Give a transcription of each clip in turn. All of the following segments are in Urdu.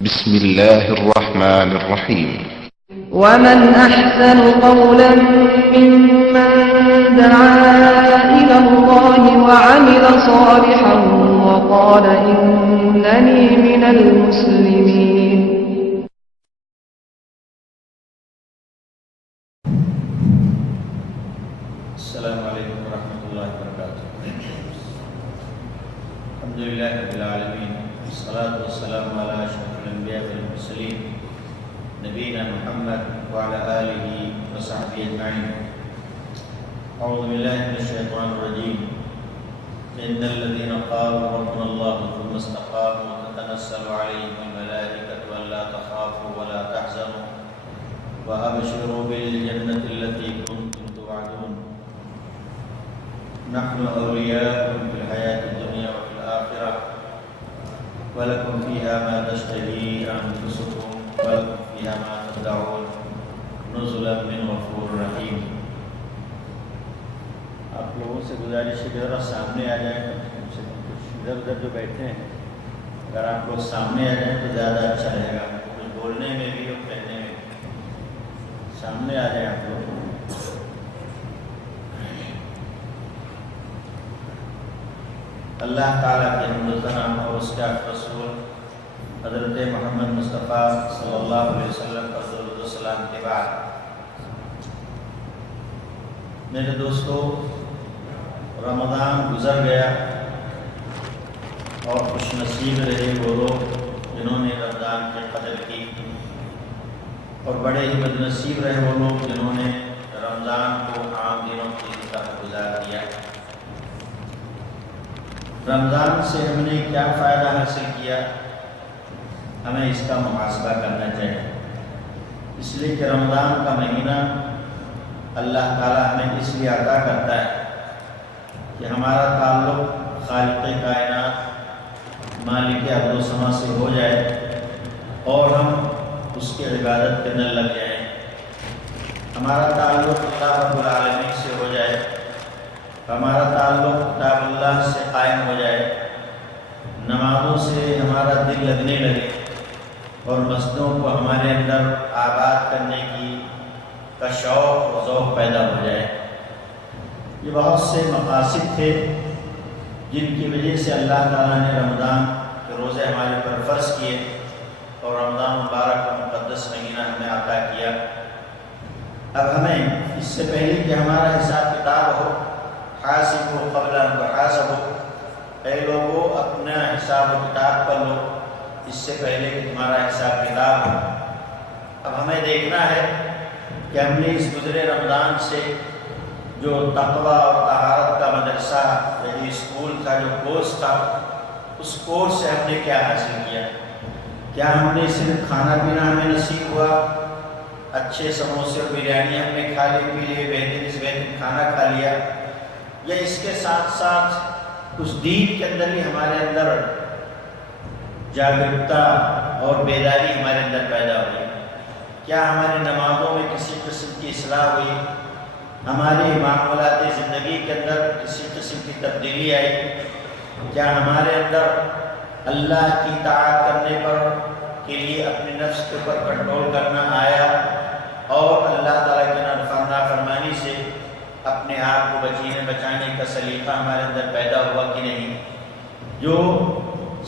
بسم الله الرحمن الرحيم. ومن أحسن قولا ممن دعا إلى الله وعمل صالحا وقال إنني من المسلمين. السلام عليكم ورحمة الله وبركاته. الحمد لله رب العالمين والصلاة والسلام على أشرف الأنبياء والمرسلين نبينا محمد وعلى آله وصحبه أجمعين. أعوذ بالله من الشيطان الرجيم. إن الذين قالوا ربنا الله ثم استقاموا تتنزل عليهم الملائكة ألا تخافوا ولا تحزنوا وأبشروا بالجنة التي كنتم توعدون نحن أولياؤكم في الحياة الدنيا وفي الآخرة ولكم فيها ما تشتهي أنفسكم ولكم فيها ما تدعون نزلا من غفور رحيم. آپ لوگوں سے گزارش ہے کہ ذرا سامنے آ جائیں، ادھر ادھر جو بیٹھے ہیں اگر آپ لوگ سامنے آ جائیں تو زیادہ اچھا رہے گا، کچھ بولنے میں بھی اور کہنے میں بھی. سامنے آ جائیں آپ لوگ. اللہ تعالیٰ کے حمد و ثنا اور اس کے رسول حضرت محمد مصطفیٰ صلی اللہ علیہ وسلم پر درود و سلام کے بعد میرے دوستو، رمضان گزر گیا اور خوش نصیب رہے وہ لوگ جنہوں نے رمضان کی قدر کی، اور بڑے ہی بد نصیب رہے وہ لوگ جنہوں نے رمضان کو عام دنوں کی طرح گزار دیا. رمضان سے ہم نے کیا فائدہ حاصل کیا؟ ہمیں اس کا محاسبہ کرنا چاہیے، اس لیے کہ رمضان کا مہینہ اللہ تعالیٰ ہمیں اس لیے عطا کرتا ہے کہ ہمارا تعلق خالق کائنات مالک ارض و سما سے ہو جائے اور ہم اس کی عبادت کرنے لگ جائیں. ہمارا تعلق اللہ رب العالمین سے ہو جائے، ہمارا تعلق کتاب اللہ سے قائم ہو جائے، نمازوں سے ہمارا دل لگنے لگے اور مسجدوں کو ہمارے اندر آباد کرنے کا شوق اور ذوق پیدا ہو جائے. یہ بہت سے مقاصد تھے جن کی وجہ سے اللہ تعالیٰ نے رمضان کے روزے ہمارے پر فرض کیے اور رمضان مبارک کا مقدس مہینہ ہمیں عطا کیا. اب ہمیں اس سے پہلے کہ ہمارا حساب کتاب ہو، حاسبوا قبل ان تحاسبوا، اے لوگوں اپنا حساب و کتاب کر لو اس سے پہلے کہ تمہارا حساب کتاب ہو. اب ہمیں دیکھنا ہے کہ ہم نے اس گزرے رمضان سے جو تقوی اور طہارت کا مدرسہ یعنی اسکول تھا، جو کورس تھا، اس کورس سے ہم نے کیا حاصل کیا؟ کیا ہم نے صرف کھانا پینا ہمیں نصیب ہوا، اچھے سموسے اور بریانی ہم نے کھا لی پی لیے، بہترین سے بہترین کھانا کھا لیا، یا اس کے ساتھ ساتھ اس دین کے اندر بھی ہمارے اندر جاگرکتا اور بیداری ہمارے اندر پیدا ہوئی؟ کیا ہماری نمازوں میں کسی قسم کی اصلاح ہوئی؟ ہماری معاملات زندگی کے اندر کسی قسم کی تبدیلی آئی؟ کیا ہمارے اندر اللہ کی اطاعت کرنے کے لیے اپنے نفس کے اوپر کنٹرول کرنا آیا اور اللہ تعالیٰ کی نافرمانی سے اپنے آپ کو بچانے کا سلیقہ ہمارے اندر پیدا ہوا کہ نہیں؟ جو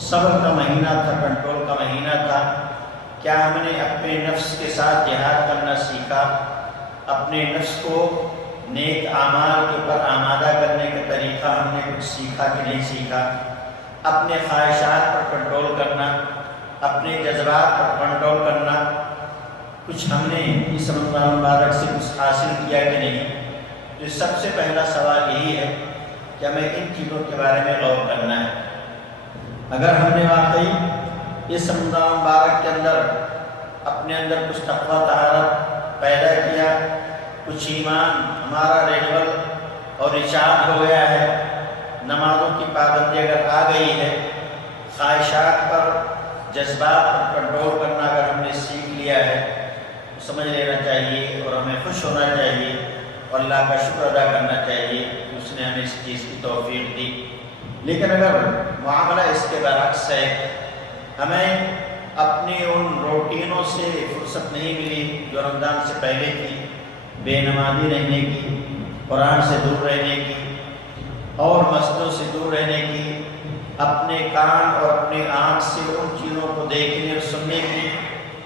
صبر کا مہینہ تھا، کنٹرول کا مہینہ تھا، کیا ہم نے اپنے نفس کے ساتھ جہاد کرنا سیکھا؟ اپنے نفس کو نیک اعمال کے اوپر آمادہ کرنے کا طریقہ ہم نے کچھ سیکھا کہ نہیں سیکھا؟ اپنے خواہشات پر کنٹرول کرنا، اپنے جذبات پر کنٹرول کرنا، کچھ ہم نے اس رمضان مبارک سے کچھ حاصل کیا کہ نہیں؟ تو سب سے پہلا سوال یہی ہے کہ ہمیں ان چیزوں کے بارے میں غور کرنا ہے. اگر ہم نے واقعی اس رمضان مبارک کے اندر اپنے اندر کچھ تقوی طہارت پیدا کیا، کچھ ایمان ہمارا ریلیول اور ریچارج ہو گیا ہے، نمازوں کی پابندی اگر آ گئی ہے، خواہشات پر جذبات پر کنٹرول کرنا اگر ہم نے سیکھ لیا ہے تو سمجھ لینا چاہیے اور ہمیں خوش ہونا چاہیے اور اللہ کا شکر ادا کرنا چاہیے کہ اس نے ہمیں اس چیز کی توفیق دی. لیکن اگر معاملہ اس کے برعکس ہے، ہمیں اپنی ان روٹینوں سے فرصت نہیں ملی جو رمضان سے پہلے کی، بے نمازی رہنے کی، قرآن سے دور رہنے کی اور مسجدوں سے دور رہنے کی، اپنے کان اور اپنی آنکھ سے ان چیزوں کو دیکھنے اور سننے کی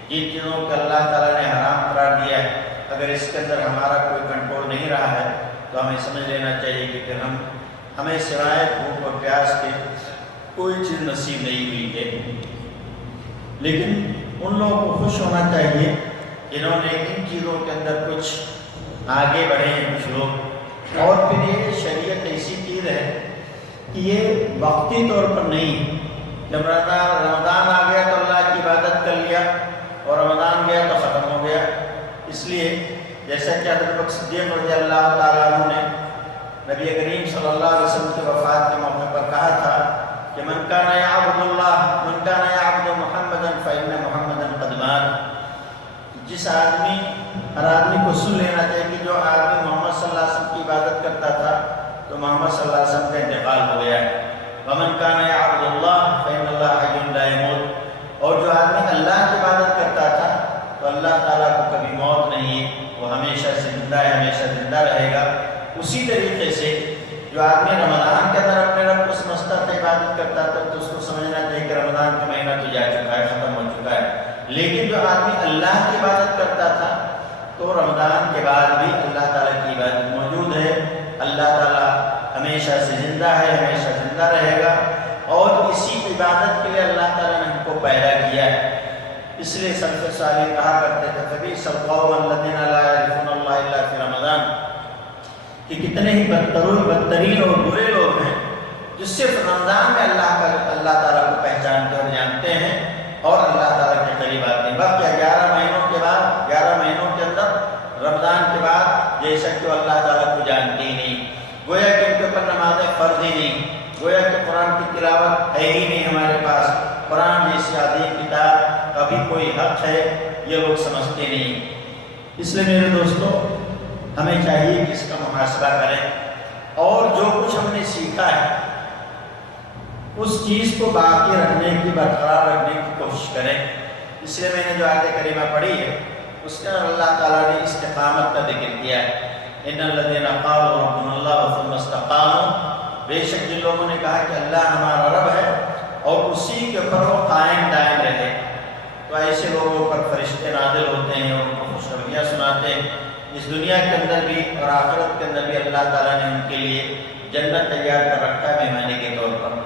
جن چیزوں کو اللہ تعالیٰ نے حرام قرار دیا ہے۔ اگر اس کے اندر ہمارا کوئی کنٹرول نہیں رہا ہے تو ہمیں سمجھ لینا چاہیے کہ پھر ہمیں سوائے بھوک اور پیاس کے کوئی چیز نصیب نہیں ہوئی ہے۔ لیکن ان لوگوں کو خوش ہونا چاہیے جنہوں نے ان چیزوں کے اندر کچھ آگے بڑھے ہیں کچھ لوگ۔ اور پھر یہ شریعت ایسی چیز ہے کہ یہ وقتی طور پر نہیں، جب رمضان آ گیا تو اللہ کی عبادت کر لیا اور رمضان گیا تو ختم ہو گیا۔ اس لیے جیسا کہ حضرت بکر صدیق رضی اللہ تعالیٰ عنہ نے نبی کریم صلی اللہ علیہ وسلم کی وفات کے موقع پر کہا تھا کہ من کان یعبد اللہ من کان یعبد محمدا فإن محمدا قد مات۔ جس آدمی، ہر آدمی کو سن لینا چاہیے کہ جو آدمی محمد صلی اللہ علیہ وسلم کی عبادت کرتا تھا تو محمد صلی اللہ علیہ وسلم کا انتقال ہو گیا ہے۔ ومن کان یعبد اللہ فإن اللہ حی لا یموت، اور جو آدمی اللہ کی عبادت کرتا تھا تو اللہ تعالیٰ کو کبھی موت نہیں ہے، وہ ہمیشہ سے زندہ ہے، ہمیشہ زندہ رہے گا۔ اسی طریقے سے جو آدمی رمضان کے اندر اپنے رب کو سمجھتا تھا، عبادت کرتا تھا، تو اس کو سمجھنا چاہیے کہ رمضان کا مہینہ تو جا چکا ہے، ختم ہو چکا ہے۔ لیکن جو آدمی اللہ کی عبادت کرتا تھا تو رمضان کے بعد بھی اللہ تعالیٰ کی عبادت موجود ہے، اللہ تعالیٰ ہمیشہ سے زندہ ہے، ہمیشہ زندہ رہے گا، اور اسی عبادت کے لیے اللہ تعالیٰ نے ہم کو پیدا کیا ہے۔ اس لیے سلف صالح کہا کرتے تھے فبئس القوم الذین لا یعرفون اللہ الا فی رمضان، کہ کتنے ہی بدترین اور برے لوگ ہیں جو صرف رمضان میں اللہ تعالیٰ کو پہچانتے اور جانتے ہیں اور اللہ تعالیٰ کے قریب آتے ہیں۔ باقی 11 مہینوں کے بعد، 11 مہینوں کے اندر رمضان کے بعد جیسا کہ وہ اللہ تعالیٰ کو جانتے ہی نہیں، گویا کہ ان کے اوپر نمازیں فرض ہی نہیں، گویا کہ قرآن کی تلاوت ہے ہی نہیں ہمارے پاس، قرآن جیسی عظیم کتاب کا بھی کوئی حق ہے، یہ لوگ سمجھتے نہیں۔ اس لیے میرے دوستو ہمیں چاہیے کہ اس کا محاسبہ کریں اور جو کچھ ہم نے سیکھا ہے اس چیز کو باقی رکھنے کی، برقرار رکھنے کی کوشش کریں۔ اس لیے میں نے جو آیت کریمہ پڑھی ہے اس کے اندر اللہ تعالیٰ نے استقامت کا ذکر کیا ہے۔ ان الذین قالوا ربنا اللہ ثم استقاموا، بے شک جن لوگوں نے کہا کہ اللہ ہمارا رب ہے اور اسی کے اوپر وہ قائم دائم رہے، تو ایسے لوگوں پر فرشتے نازل ہوتے ہیں اور ان کو خوشخبریاں سناتے ہیں۔ اس دنیا کے اندر بھی اور آخرت کے اندر بھی اللہ تعالیٰ نے ان کے لیے جنت تیار کر رکھا ہے مہمانی کے طور پر۔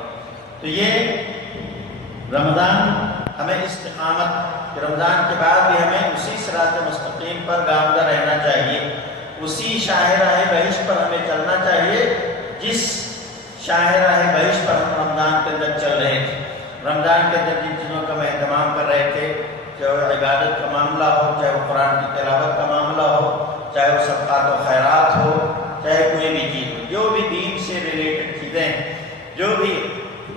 تو یہ رمضان ہمیں استقامت، رمضان کے بعد بھی ہمیں اسی صراط مستقیم پر گامزن رہنا چاہیے، اسی شاہراہ بہشت پر ہمیں چلنا چاہیے جس شاہراہ بہشت پر ہم رمضان کے اندر چل رہے تھے۔ رمضان کے اندر جن چیزوں کا ہم اہتمام کر رہے تھے، چاہے وہ عبادت کا معاملہ ہو، چاہے وہ قرآن کی تلاوت کا معاملہ ہو، چاہے وہ صدقات و خیرات ہو، چاہے کوئی بھی چیز ہو، جو بھی دین سے ریلیٹڈ چیزیں، جو بھی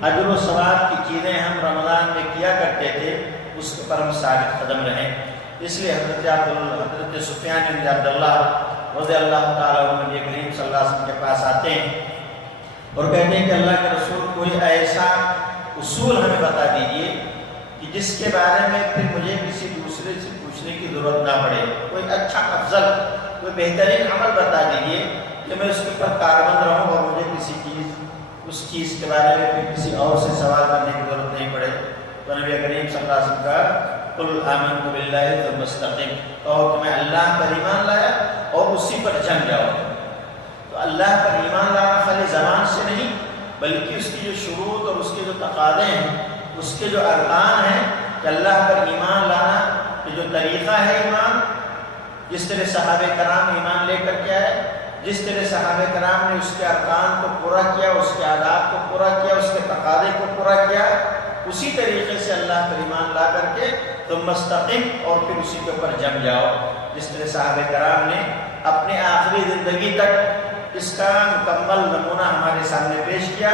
اجر و ثواب کی چیزیں ہم رمضان میں کیا کرتے تھے اس پر ہم ثابت قدم رہیں۔ اس لیے حضرت سفیان بن عبداللہ رضی اللہ تعالیٰ عنہ نبی کریم صلی اللہ علیہ وسلم کے پاس آتے ہیں اور کہتے ہیں کہ اللہ کے رسول کوئی ایسا اصول ہمیں بتا دیجئے کہ جس کے بارے میں پھر مجھے کسی دوسرے سے پوچھنے کی ضرورت نہ پڑے، کوئی اچھا افضل، کوئی بہترین عمل بتا دیجئے کہ میں اس کے اوپر کاربند رہوں اور مجھے اس چیز کے بارے میں پھر کسی اور سے سوال کرنے کی ضرورت نہیں پڑے۔ تو نبی کریم صلی اللہ علیہ وسلم کا قل آمنت باللہ ثم استقم، اور تمہیں اللہ پر ایمان لایا اور اسی پر جم جاؤ۔ تو اللہ پر ایمان لانا خالی زبان سے نہیں بلکہ اس کی جو شروط اور اس کے جو تقاضے ہیں، اس کے جو ارکان ہیں کہ اللہ پر ایمان لانا کہ جو طریقہ ہے ایمان، جس طرح صحابہ کرام ایمان لے کر کے آئے، جس طرح صحابہ کرام نے اس کے ارکان کو پورا کیا، اس کے آداب کو پورا کیا، اس کے تقاضے کو پورا کیا، اسی طریقے سے اللہ پر ایمان لا کر کے تم مستقم اور پھر اسی کے اوپر جم جاؤ، جس طرح صحابہ کرام نے اپنے آخری زندگی تک اس کا مکمل نمونہ ہمارے سامنے پیش کیا،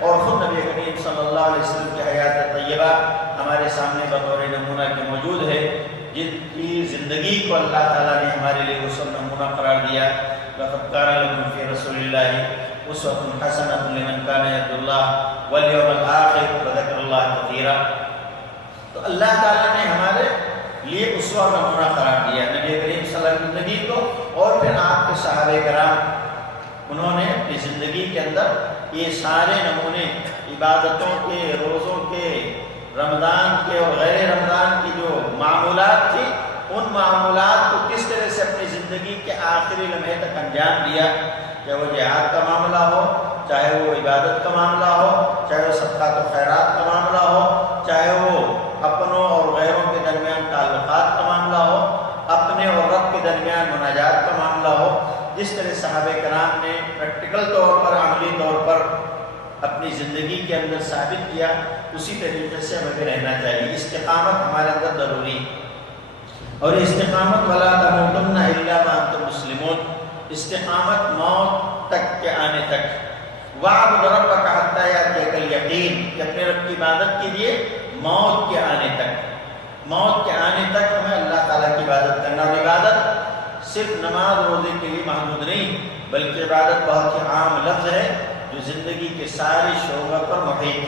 اور خود نبی کریم صلی اللہ علیہ وسلم کی حیات طیبہ ہمارے سامنے بطور نمونہ کے موجود ہے، جن کی زندگی کو اللہ تعالیٰ نے ہمارے لیے غسل نمونہ قرار دیا۔ لقد كان لكم في رسول الله أسوة حسنة لمن كان يرجو الله واليوم الآخر وذكر الله كثيرا۔ تو اللہ تعالیٰ نے ہمارے لیے اسوہ نمونہ قرار دیا نبی کریم صلی اللہ علیہ وسلم کی زندگی کو، اور پھر آپ کے صحابہ کرام انہوں نے اپنی زندگی کے اندر یہ سارے نمونے عبادتوں کے، روزوں کے، رمضان کے اور غیر رمضان کی جو معمولات تھی، ان معمولات کو کس طرح سے اپنی زندگی کے آخری لمحے تک انجام دیا، چاہے وہ جہاد کا معاملہ ہو، چاہے وہ عبادت کا معاملہ ہو، چاہے وہ صدقات و خیرات کا معاملہ ہو، چاہے وہ اپنوں اور غیروں کے درمیان تعلقات کا معاملہ ہو، اپنے اور رب کے درمیان مناجات کا معاملہ ہو، جس طرح صحابہ کرام نے پریکٹیکل طور پر، عملی طور پر اپنی زندگی کے اندر ثابت کیا، اسی طریقے سے ہمیں بھی رہنا چاہیے۔ استقامت ہمارے اندر ضروری، اور استقامت وَلَا تَمُوتُنَّ إِلَّا وَأَنْتُمْ مُسْلِمُونَ، استقامت موت تک کے آنے تک۔ وَاعْبُدْ رَبَّكَ حَتَّىٰ يَأْتِيَكَ الْيَقِينُ، کہ اپنے رب کی عبادت کیجیے موت کے آنے تک۔ موت کے آنے تک ہمیں اللہ تعالیٰ کی عبادت کرنا، اور عبادت صرف نماز روزے کے لیے محدود نہیں، بلکہ عبادت بہت ہی عام لفظ ہے جو زندگی کے سارے شعبوں پر محیط،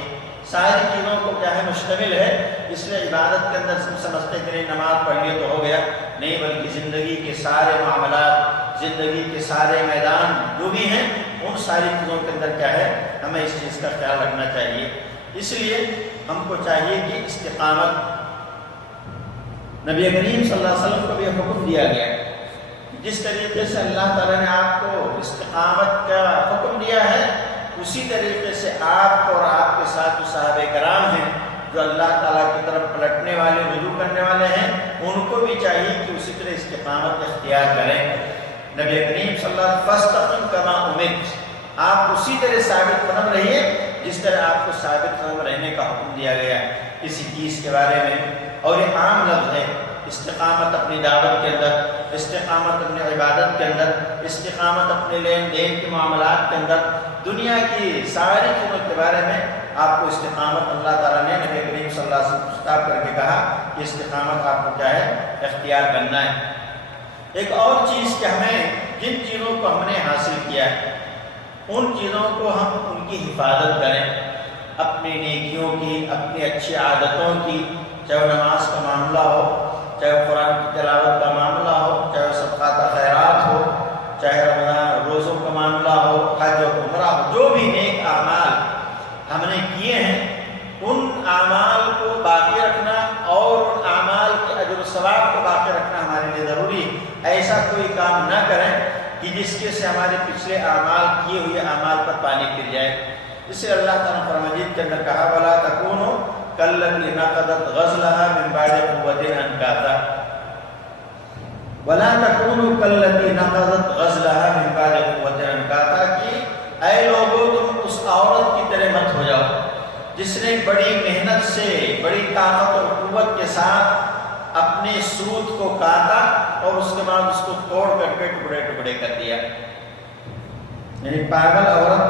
ساری چیزوں کو کیا ہے مشتمل ہے۔ اس لیے عبادت کے اندر ہم سمجھتے کہ نہیں نماز پڑھ لیے تو ہو گیا، نہیں، بلکہ زندگی کے سارے معاملات، زندگی کے سارے میدان جو بھی ہیں، ان ساری چیزوں کے اندر کیا ہے ہمیں اس چیز کا خیال رکھنا چاہیے۔ اس لیے ہم کو چاہیے کہ استقامت، نبی کریم صلی اللہ علیہ وسلم کو بھی حکم دیا گیا، جس طریقے سے اللہ تعالیٰ نے آپ کو استقامت کا حکم دیا ہے، اسی طریقے سے آپ کو اور آپ کے ساتھ جو صحابہ کرام ہیں جو اللہ تعالیٰ کی طرف پلٹنے والے، رجوع کرنے والے ہیں، ان کو بھی چاہیے کہ اسی طرح استقامت اختیار کریں۔ نبی کریم صلی اللہ علیہ وسلم فَاسْتَقِمْ كَمَا أُمِرْتَ، آپ اسی طرح ثابت قدم رہیے جس طرح آپ کو ثابت قدم رہنے کا حکم دیا گیا ہے کسی چیز کے بارے میں۔ اور یہ عام لفظ ہے، استقامت اپنی دعوت کے اندر، استقامت اپنی عبادت کے اندر، استقامت اپنے لین دین کے معاملات کے اندر، دنیا کی ساری چیزوں کے بارے میں آپ کو استقامت اللہ تعالیٰ نے نبی کریم صلی اللہ علیہ وسلم کو خطاب کر کے کہا کہ استقامت آپ کو کیا ہے اختیار کرنا ہے۔ ایک اور چیز کہ ہمیں جن چیزوں کو ہم نے حاصل کیا ہے ان چیزوں کو ہم ان کی حفاظت کریں، اپنی نیکیوں کی، اپنی اچھی عادتوں کی، چاہے وہ نماز کا معاملہ ہو، چاہے وہ قرآن کی تلاوت کا معاملہ ہو، چاہے وہ صدقات و خیرات ہو، چاہے رمضان روزوں کا معاملہ ہو، حج و عمرہ ہو، جو بھی نیک اعمال ہم نے کیے ہیں ان اعمال کو باقی رکھنا اور ان اعمال کے اجر و ثواب کو باقی رکھنا ہمارے لیے ضروری ہے۔ ایسا کوئی کام نہ کریں کہ جس کے سے ہمارے پچھلے اعمال کیے ہوئے اعمال پر پانی پھر جائے۔ اس لیے اللہ تعالیٰ نے قرآن مجید کے اندر کہا وَلَا تَكُونُوا كَالَّتِي نَقَضَتْ غَزْلَهَا مِن بَعْدِ قُوَّةٍ أَنْكَاثًا، وَلَا تَكُونُوا كَالَّتِي نَقَضَتْ غَزْلَهَا مِن بَعْدِ قُوَّةٍ أَنْكَاثًا، کہ اے لوگوں تم اس عورت کی طرح مت ہو جاؤ جس نے بڑی محنت سے، بڑی طاقت اور قوت کے ساتھ اپنے سوت کو کاٹا اور اس کے بعد اس کو توڑ کر کے ٹکڑے ٹکڑے کر دیا۔ یعنی پاگل عورت،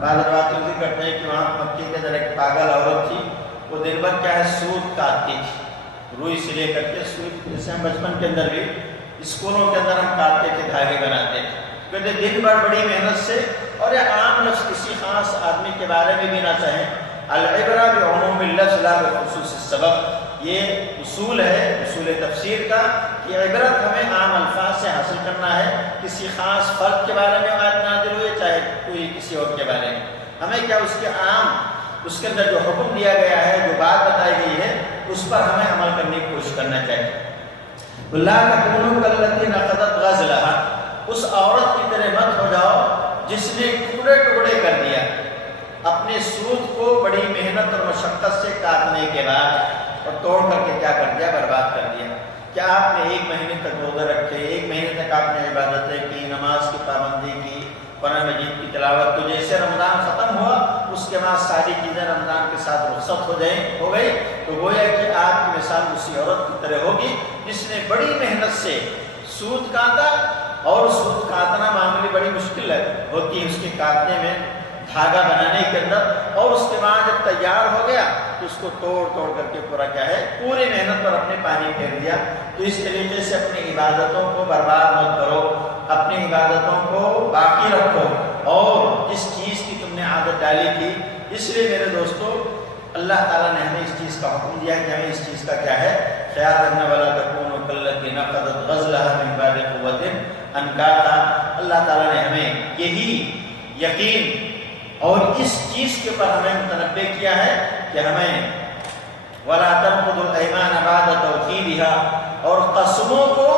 بعض روایتوں میں کرتے ہیں کہ وہاں مکے کے اندر ایک پاگل عورت تھی، وہ دن بھر کیا ہے سوت کاٹتی تھی، روئی سے لے کر کے سوت، جیسے ہم بچپن کے اندر بھی اسکولوں کے اندر ہم کاٹتے تھے، دھاگے بناتے تھے، کہتے دن بھر بڑی محنت سے۔ اور یہ عام لفظ کسی خاص آدمی کے بارے میں بھی نہ چاہیں، العبرہ بعموم اللفظ لا بخصوص السبب، یہ اصول ہے اصول تفسیر کا کہ عبرت ہمیں عام الفاظ سے حاصل کرنا ہے، کسی خاص فرد کے بارے میں آیت نازل ہوئے چاہے کوئی کسی اور کے بارے میں، ہمیں کیا اس کے عام، اس کے اندر جو حکم دیا گیا ہے، جو بات بتائی گئی ہے، اس پر ہمیں عمل کرنے کی کوشش کرنا چاہیے۔ لا تکونوا کاللتی نقضت غزلہا، اس عورت کی طرح مت ہو جاؤ جس نے ٹکڑے ٹکڑے کر دیا اپنے سوت کو بڑی محنت اور مشقت سے کاٹنے کے بعد، اور توڑ کر کے کیا کر دیا، برباد کر دیا۔ کیا آپ نے ایک مہینے تک روزہ رکھے، ایک مہینے تک آپ نے عبادتیں کی، نماز کی پابندی کی، قرآن مجید کی تلاوت، تو جیسے رمضان ختم ہوا اس کے بعد ساری چیزیں رمضان کے ساتھ رخصت ہو گئی، تو گویا کہ آپ کی مثال اسی عورت کی طرح ہوگی جس نے بڑی محنت سے سوت کاٹا، اور سوت کاٹنا معمولی بڑی مشکل ہوتی ہے اس کے کاٹنے میں، دھاگا بنانے کے اندر، اور اس کے بعد جب تیار ہو گیا تو اس کو توڑ کر کے پورا کیا ہے پوری محنت پر اپنے پانی پھیر دیا۔ تو اس طریقے سے اپنی عبادتوں کو برباد مت کرو، اپنی عبادتوں کو باقی رکھو، اور جس چیز کی تم نے عادت ڈالی تھی، اس لیے میرے دوستو اللہ تعالیٰ نے ہمیں اس چیز کا حکم دیا کہ ہمیں اس چیز کا کیا ہے خیال رکھنا، وَلَا تَكُونُوا كَالَّتِي نَقَضَتْ غَزْلَهَا مِن بَعْدِ قُوَّةٍ أَنْكَاثًا۔ اللہ تعالیٰ نے ہمیں یہی یقین اور اس چیز کے اوپر ہمیں متنبہ کیا ہے کہ ہمیں وَلَا تَنقُضُوا الْأَيْمَانَ بَعْدَ تَوْكِيدِهَا، اور قسموں کو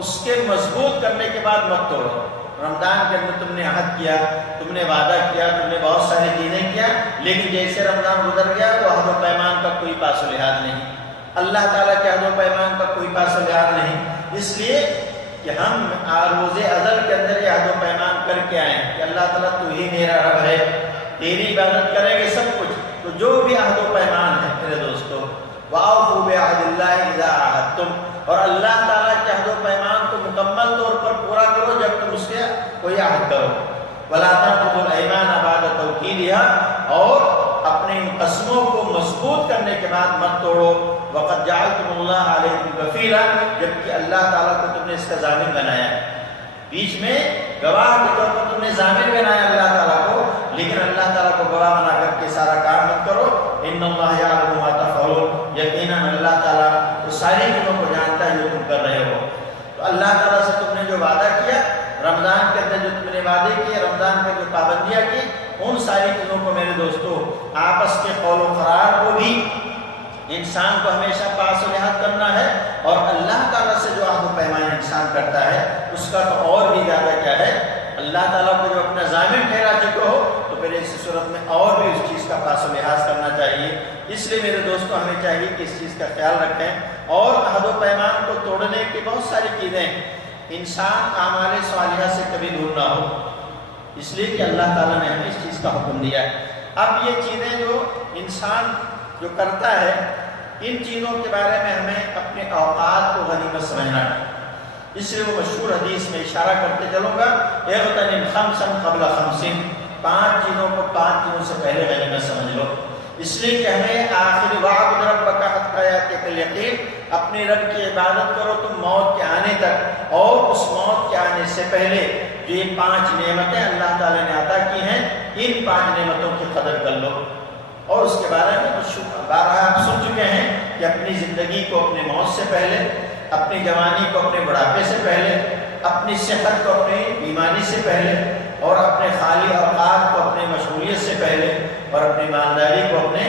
اس کے مضبوط کرنے کے بعد مت توڑو۔ رمضان کے اندر تم نے عہد کیا، تم نے وعدہ کیا، تم نے بہت ساری چیزیں کیا، لیکن جیسے رمضان گزر گیا تو عہد و پیمان کا کوئی پاس و لحاظ نہیں، اللہ تعالیٰ کے عہد و پیمان کا کوئی پاس و لحاظ نہیں، اس لیے کہ ہم روز ازل کے اندر یہ عہد و پیمان کر کے آئیں کہ اللہ تعالیٰ تو ہی میرا رب ہے، تیری عبادت کریں گے سب کچھ، تو جو بھی عہد و پیمان ہے میرے دوستو، وَأَوْفُوا بِعَهْدِ اللَّهِ إِذَا عَاهَدتُّمْ، اور اللہ تعالیٰ کے عہد و پیمان کو مکمل طور پر پورا کرو جب تم اس کے کوئی عہد کرو۔ وَلَا تَنقُضُوا الْأَيْمَانَ بَعْدَ تَوْكِيدِهَا، اور اپنی قسموں کو مضبوط کرنے کے بعد مت توڑو۔ وَقَدْ جَعَلْتُمُ اللَّهَ عَلَيْكُمْ كَفِيلًا، جبکہ اللہ تعالیٰ کو تم نے اس کا ضامن بنایا ہے، بیچ میں گواہ کے طور پر تم نے ضامن بنایا اللہ تعالیٰ کو، لیکن اللہ تعالیٰ کو گواہ بنا کر کے سارا کام مت کرو۔ ان اللہ یعلم ما تفعلون، یقیناً اللہ تعالیٰ وہ ساری چیزوں کو جانتا ہے جو تم کر رہے ہو۔ تو اللہ تعالیٰ سے تم نے جو وعدہ کیا، رمضان کے اندر جو تم نے وعدے کیے، رمضان پہ جو پابندیاں کی، ان ساری چیزوں کو میرے دوستو آپس کے قول و قرار کو بھی انسان کو ہمیشہ پاس و لحاظ کرنا ہے، اور اللہ تعالیٰ سے جو عہد و پیمان انسان کرتا ہے اس کا تو اور بھی زیادہ کیا ہے، اللہ تعالیٰ کو جو اپنا ضامن ٹھہرا چکے ہو تو پھر اس صورت میں اور بھی اس چیز کا پاس و لحاظ کرنا چاہیے۔ اس لیے میرے دوستو ہمیں چاہیے کہ اس چیز کا خیال رکھیں، اور عہد و پیمان کو توڑنے کی بہت ساری چیزیں انسان اعمال صالحہ سے کبھی دور نہ ہو، اس لیے کہ اللہ تعالیٰ نے ہمیں اس چیز کا حکم دیا ہے۔ اب یہ چیزیں جو انسان جو کرتا ہے، ان چیزوں کے بارے میں ہمیں اپنے اوقات کو غنیمت سمجھنا ہے، اس لیے وہ مشہور حدیث میں اشارہ کرتے چلوں گا، اغتنم خمسا قبل خمس، 5 چیزوں کو 5 چیزوں سے پہلے غنیمت سمجھ لو، اس لیے کہ ہمیں آخر وعد ربک حتی یاتیک الیقین، اپنے رب کی عبادت کرو تم موت کے آنے تک، اور اس موت کے آنے سے پہلے جو یہ 5 نعمتیں اللہ تعالیٰ نے عطا کی ہیں، ان 5 نعمتوں کی قدر کر لو۔ اور اس کے بارے میں بارہا آپ سن چکے ہیں کہ اپنی زندگی کو اپنے موت سے پہلے، اپنی جوانی کو اپنے بڑھاپے سے پہلے، اپنی صحت کو اپنی بیماری سے پہلے، اور اپنے خالی اوقات کو اپنے مشغولیت سے پہلے، اور اپنی مالداری کو اپنے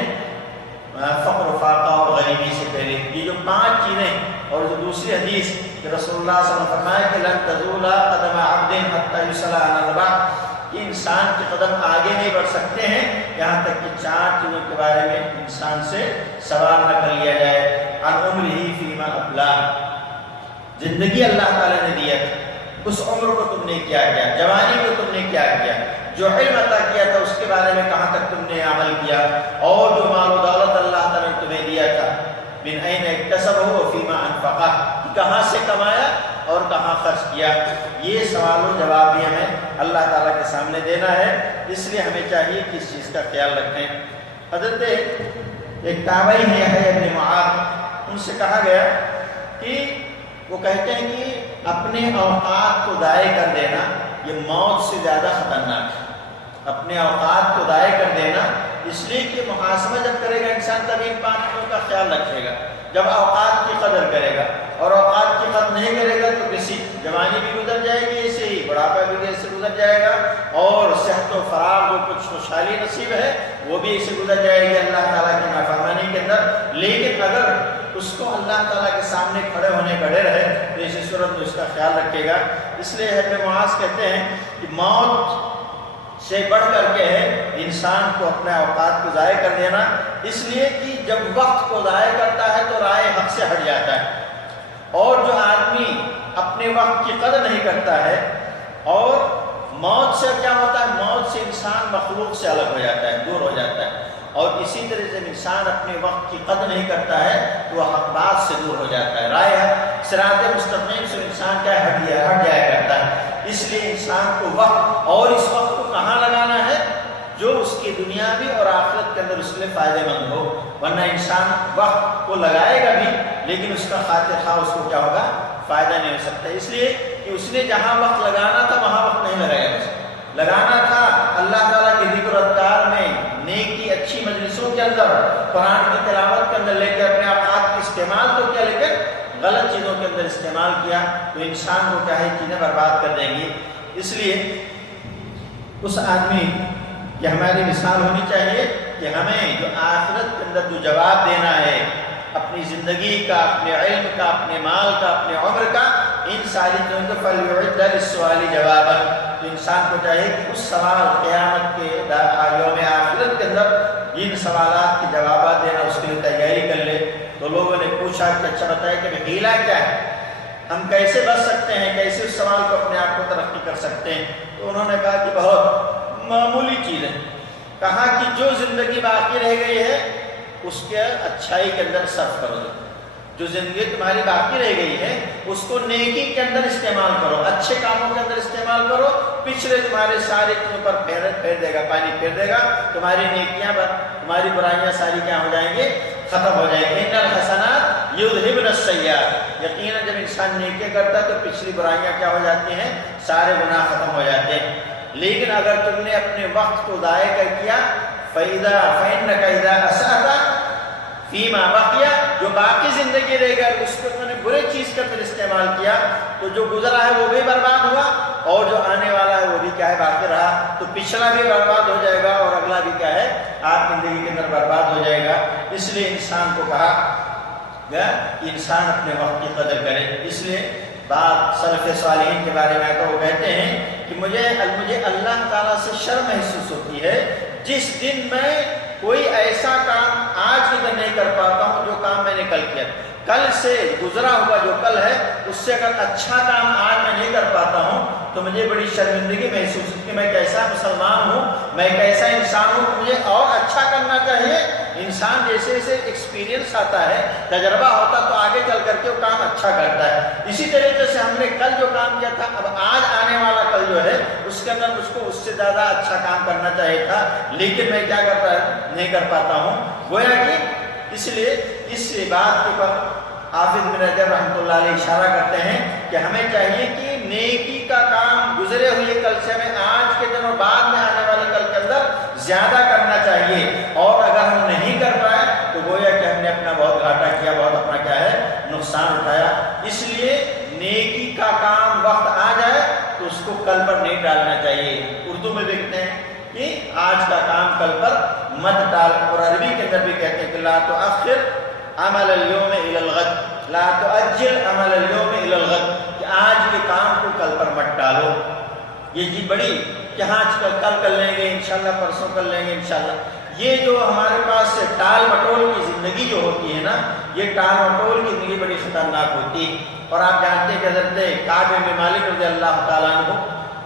فقر و فاقہ اور غریبی سے پہلے، یہ جو 5 چیزیں۔ اور جو دوسری حدیث کہ رسول اللہ صلی اللہ علیہ وسلم نے فرمایا کہ لن تزول قدم عبد حتی یسأل عن 4، کہ انسان کے قدم آگے نہیں بڑھ سکتے ہیں یہاں تک کہ 4 چیزوں کے بارے میں انسان سے سوال نہ کر لیا جائے۔ عن عمرہ فیما ابلاہ، زندگی اللہ تعالیٰ نے دیا تھا، اس عمر کو تم نے کیا کیا، جوانی کو تم نے کیا کیا، جو علم عطا کیا تھا اس کے بارے میں کہاں تک تم نے عمل کیا، اور جو مال و دولت اللہ تعالیٰ نے تمہیں دیا تھا، من این اکتسبہ وفیما انفقہ، کہاں سے کمایا اور کہاں خرچ کیا، یہ سوال و جواب بھی ہمیں اللہ تعالیٰ کے سامنے دینا ہے، اس لیے ہمیں چاہیے کہ اس چیز کا خیال رکھیں۔ حضرت ایک تابعی ہے یحییٰ ابن معاذ، ان سے کہا گیا کہ وہ کہتے ہیں کہ اپنے اوقات کو ضائع کر دینا یہ موت سے زیادہ خطرناک ہے، اپنے اوقات کو ضائع کر دینا، اس لیے کہ محاسبہ جب کرے گا انسان تبھی ان 5 چیزوں کا خیال رکھے گا، جب اوقات کی قدر کرے گا، اور اوقات کی قدر نہیں کرے گا تو کسی جوانی بھی گزر جائے گی ایسے ہی، بڑھاپا بھی ایسے گزر جائے گا، اور صحت و فراغ جو کچھ خوشحالی نصیب ہے وہ بھی ایسے گزر جائے گی اللہ تعالیٰ کی نافرمانی کے اندر۔ لیکن اگر اس کو اللہ تعالیٰ کے سامنے کھڑے ہونے کا ڈر ہے تو اسی صورت میں اس کا خیال رکھے گا۔ اس لیے ابن معاذ کہتے ہیں کہ موت سے بڑھ کر کے ہے انسان کو اپنے اوقات کو ضائع کر دینا، اس لیے کہ جب وقت کو ضائع کرتا ہے تو رائے حق سے ہٹ جاتا ہے، اور جو آدمی اپنے وقت کی قدر نہیں کرتا ہے، اور موت سے کیا ہوتا ہے، موت سے انسان مخلوق سے الگ ہو جاتا ہے، دور ہو جاتا ہے، اور اسی طرح سے انسان اپنے وقت کی قدر نہیں کرتا ہے تو وہ حق بات سے دور ہو جاتا ہے، رائے صراط مستقیم سے انسان کیا ہٹ جایا کرتا ہے۔ اس لیے انسان کو وقت، اور اس وقت کو کہاں لگانا ہے جو اس کی دنیاوی اور آخرت کے اندر اس کے لیے فائدہ مند ہو، ورنہ انسان وقت کو لگائے گا بھی لیکن اس کا خاطر خواہ اس کو کیا ہوگا، فائدہ نہیں ہو سکتا، اس لیے کہ اس نے جہاں وقت لگانا تھا وہاں وقت نہیں لگایا، لگانا تھا اللہ تعالیٰ کے ذکر و اذکار میں، نیکی اچھی مجلسوں کے کے اندر، قرآن کی تلاوت کے اندر لے کے اپنے اوقات کی استعمال تو کیا لیکن غلط چیزوں کے اندر استعمال کیا تو انسان کو کیا ہے چیزیں برباد کر دیں گی۔ اس لیے اس آدمی کی ہماری مثال ہونی چاہیے کہ ہمیں جو آخرت کے اندر جو جواب دینا ہے اپنی زندگی کا، اپنے علم کا، اپنے مال کا، اپنے عمر کا، ان ساری چیزوں کو فَلْيُعِدَّ لِلسُّؤَالِ جَوَابًا، تو انسان کو چاہیے کہ اس سوال قیامت کے یوم آخرت کے اندر جن سوالات کے جوابات دینا اس کے لیے تیاری کر لے۔ تو لوگوں نے پوچھا کہ اچھا بتائے کہ ہیلا کیا ہے، ہم کیسے بچ سکتے ہیں، کیسے اس سوال کو اپنے آپ کو ترقی کر سکتے ہیں؟ تو انہوں نے کہا کہ بہت معمولی چیز ہے، کہا کہ جو زندگی باقی رہ گئی ہے اس کے اچھائی کے اندر صرف کرو، جو زندگی تمہاری باقی رہ گئی ہے اس کو نیکی کے اندر استعمال کرو، اچھے کاموں کے اندر استعمال کرو، پچھلے تمہارے سارے چیزوں پر پھیر دے گا، پانی پھیر دے گا، تمہاری نیکیاں تمہاری برائیاں ساری کیا ہو جائیں گے، ختم ہو جائیں گے۔ ان الحسنات یذھبن السیئات، یقیناً جب انسان نیکی کرتا ہے تو پچھلی برائیاں کیا ہو جاتی ہیں، سارے گناہ ختم ہو جاتے ہیں۔ لیکن اگر تم نے اپنے وقت کو ضائع کر کیا، فَإِنَّكَ إِذَا أَسَأْتَ فِيمَا بَقِيَ، جو باقی زندگی رہ گئی اس کو تم نے برے چیز کا اندر استعمال کیا تو جو گزرا ہے وہ بھی برباد ہوا اور جو آنے والا ہے وہ بھی کیا ہے باقی رہا، تو پچھلا بھی برباد ہو جائے گا اور اگلا بھی کیا ہے آپ زندگی کے اندر برباد ہو جائے گا۔ اس لیے انسان کو کہا کہ انسان اپنے وقت کی قدر کرے۔ اس لیے بات سلف صالحین کے بارے میں تو وہ کہتے ہیں کہ مجھے اللہ تعالیٰ سے شرم محسوس ہوتی ہے جس دن میں کوئی ایسا کام آج کے دن نہیں کر پاتا ہوں جو کام میں نے کل کیا، کل سے گزرا ہوا جو کل ہے اس سے اگر اچھا کام آج میں نہیں کر پاتا ہوں تو مجھے بڑی شرمندگی محسوس ہوتی ہے کہ میں کیسا مسلمان ہوں، میں کیسا انسان ہوں، مجھے اور اچھا کرنا چاہیے۔ انسان جیسے جیسے ایکسپیرینس آتا ہے، تجربہ ہوتا تو آگے چل کر کے وہ کام اچھا کرتا ہے۔ اسی طریقے سے ہم نے کل جو کام کیا تھا اب آج آنے والا کل جو ہے اس کے اندر مجھ کو اس سے زیادہ اچھا کام کرنا چاہیے تھا، لیکن میں کیا کرتا ہے نہیں کر پاتا ہوں۔ گویا کہ اس لیے اس بات کے اوپر حافظ بن رجب رحمۃ اللہ علیہ اشارہ کرتے ہیں کہ ہمیں چاہیے کہ نیکی کا کام گزرے ہوئے کل سے ہمیں آج کے دن اور بعد میں آنے والے کل کے اندر زیادہ کرنا چاہیے، اور اگر ہم نہیں کر پائے تو گویا کہ ہم نے اپنا بہت گھاٹا کیا، بہت اپنا کیا ہے نقصان اٹھایا۔ اس لیے نیکی کا کام وقت آ جائے تو اس کو کل پر نہیں ڈالنا چاہیے۔ اردو میں بھی کہتے ہیں کہ آج کا کام کل پر مت ڈال، اور عربی کے اندر بھی کہتے ہیں کہ لا تؤخر عمل اليوم الى الغد، لا تؤجل عمل اليوم الى الغد، کہ آج کے کام کو کل پر مت ڈالو۔ یہ جی بڑی کہ آج کل کر لیں گے انشاءاللہ، پرسوں کر لیں گے انشاءاللہ، یہ جو ہمارے پاس ٹال مٹول کی زندگی جو ہوتی ہے نا، یہ ٹال مٹول کی زندگی بڑی خطرناک ہوتی ہے۔ اور آپ جانتے ہیں کہ حضرت کعب بن مالک رضی اللہ تعالیٰ عنہ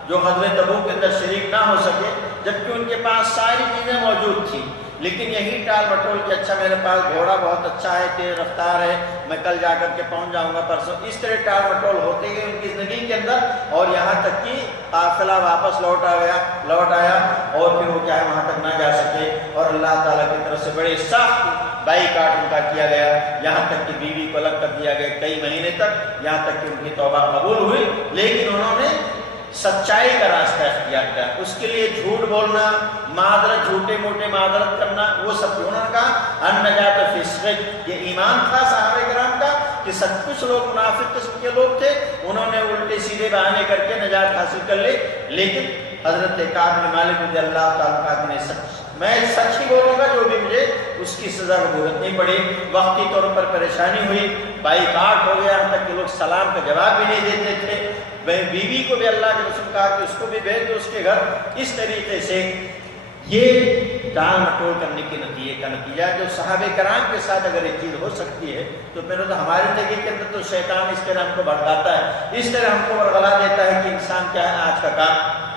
جو غزوہ تبوک کے اندر شریک نہ ہو سکے جبکہ ان کے پاس ساری چیزیں موجود تھیں، لیکن یہی ٹال مٹول کہ اچھا میرے پاس گھوڑا بہت اچھا ہے، تیز رفتار ہے، میں کل جا کر کے پہنچ جاؤں گا پرسوں، اس طرح ٹال مٹول ہوتے گئے ان کی زندگی کے اندر، اور یہاں تک کہ قافلہ واپس لوٹ آیا اور پھر وہ کیا ہے وہاں تک نہ جا سکے، اور اللہ تعالیٰ کی طرف سے بڑے سخت بائیکاٹ ان کا کیا گیا، یہاں تک کہ بیوی کو الگ کر دیا گیا کئی مہینے تک، یہاں تک کہ ان کی توبہ قبول ہوئی، لیکن انہوں نے سچائی کا راستہ اختیار کیا۔ اس کے لیے جھوٹ بولنا، معذرت، جھوٹے موٹے معذرت کرنا، وہ سب انہوں نے کہا النجات فی الصدق، یہ ایمان تھا صحابہ کرام کا کہ سب کچھ لوگ منافق قسم کے لوگ تھے، انہوں نے الٹے سیدھے بہانے کر کے نجات حاصل کر لی، لیکن حضرت کعب بن مالک رضی اللہ تعالیٰ نے میں سچ ہی بولوں گا جو بھی مجھے اس کی سزا بھگتنی پڑی، وقتی طور پر پریشانی ہوئی، بائیکاٹ ہو گیا، یہاں تک کہ لوگ سلام کا جواب بھی نہیں دیتے تھے، بیوی کو بھی اللہ کے رسول کہا کہ اس کو بھی بھیج دو اس کے گھر۔ اس طریقے سے یہ ٹال مٹول کرنے کے نتیجے کا نتیجہ ہے، جو صحابہ کرام کے ساتھ اگر یہ چیز ہو سکتی ہے تو پھر تو ہماری زندگی کے اندر تو شیطان اس طرح ہم کو بھڑکاتا ہے، اس طرح ہم کو ورغلا دیتا ہے کہ انسان کیا ہے آج کا کام۔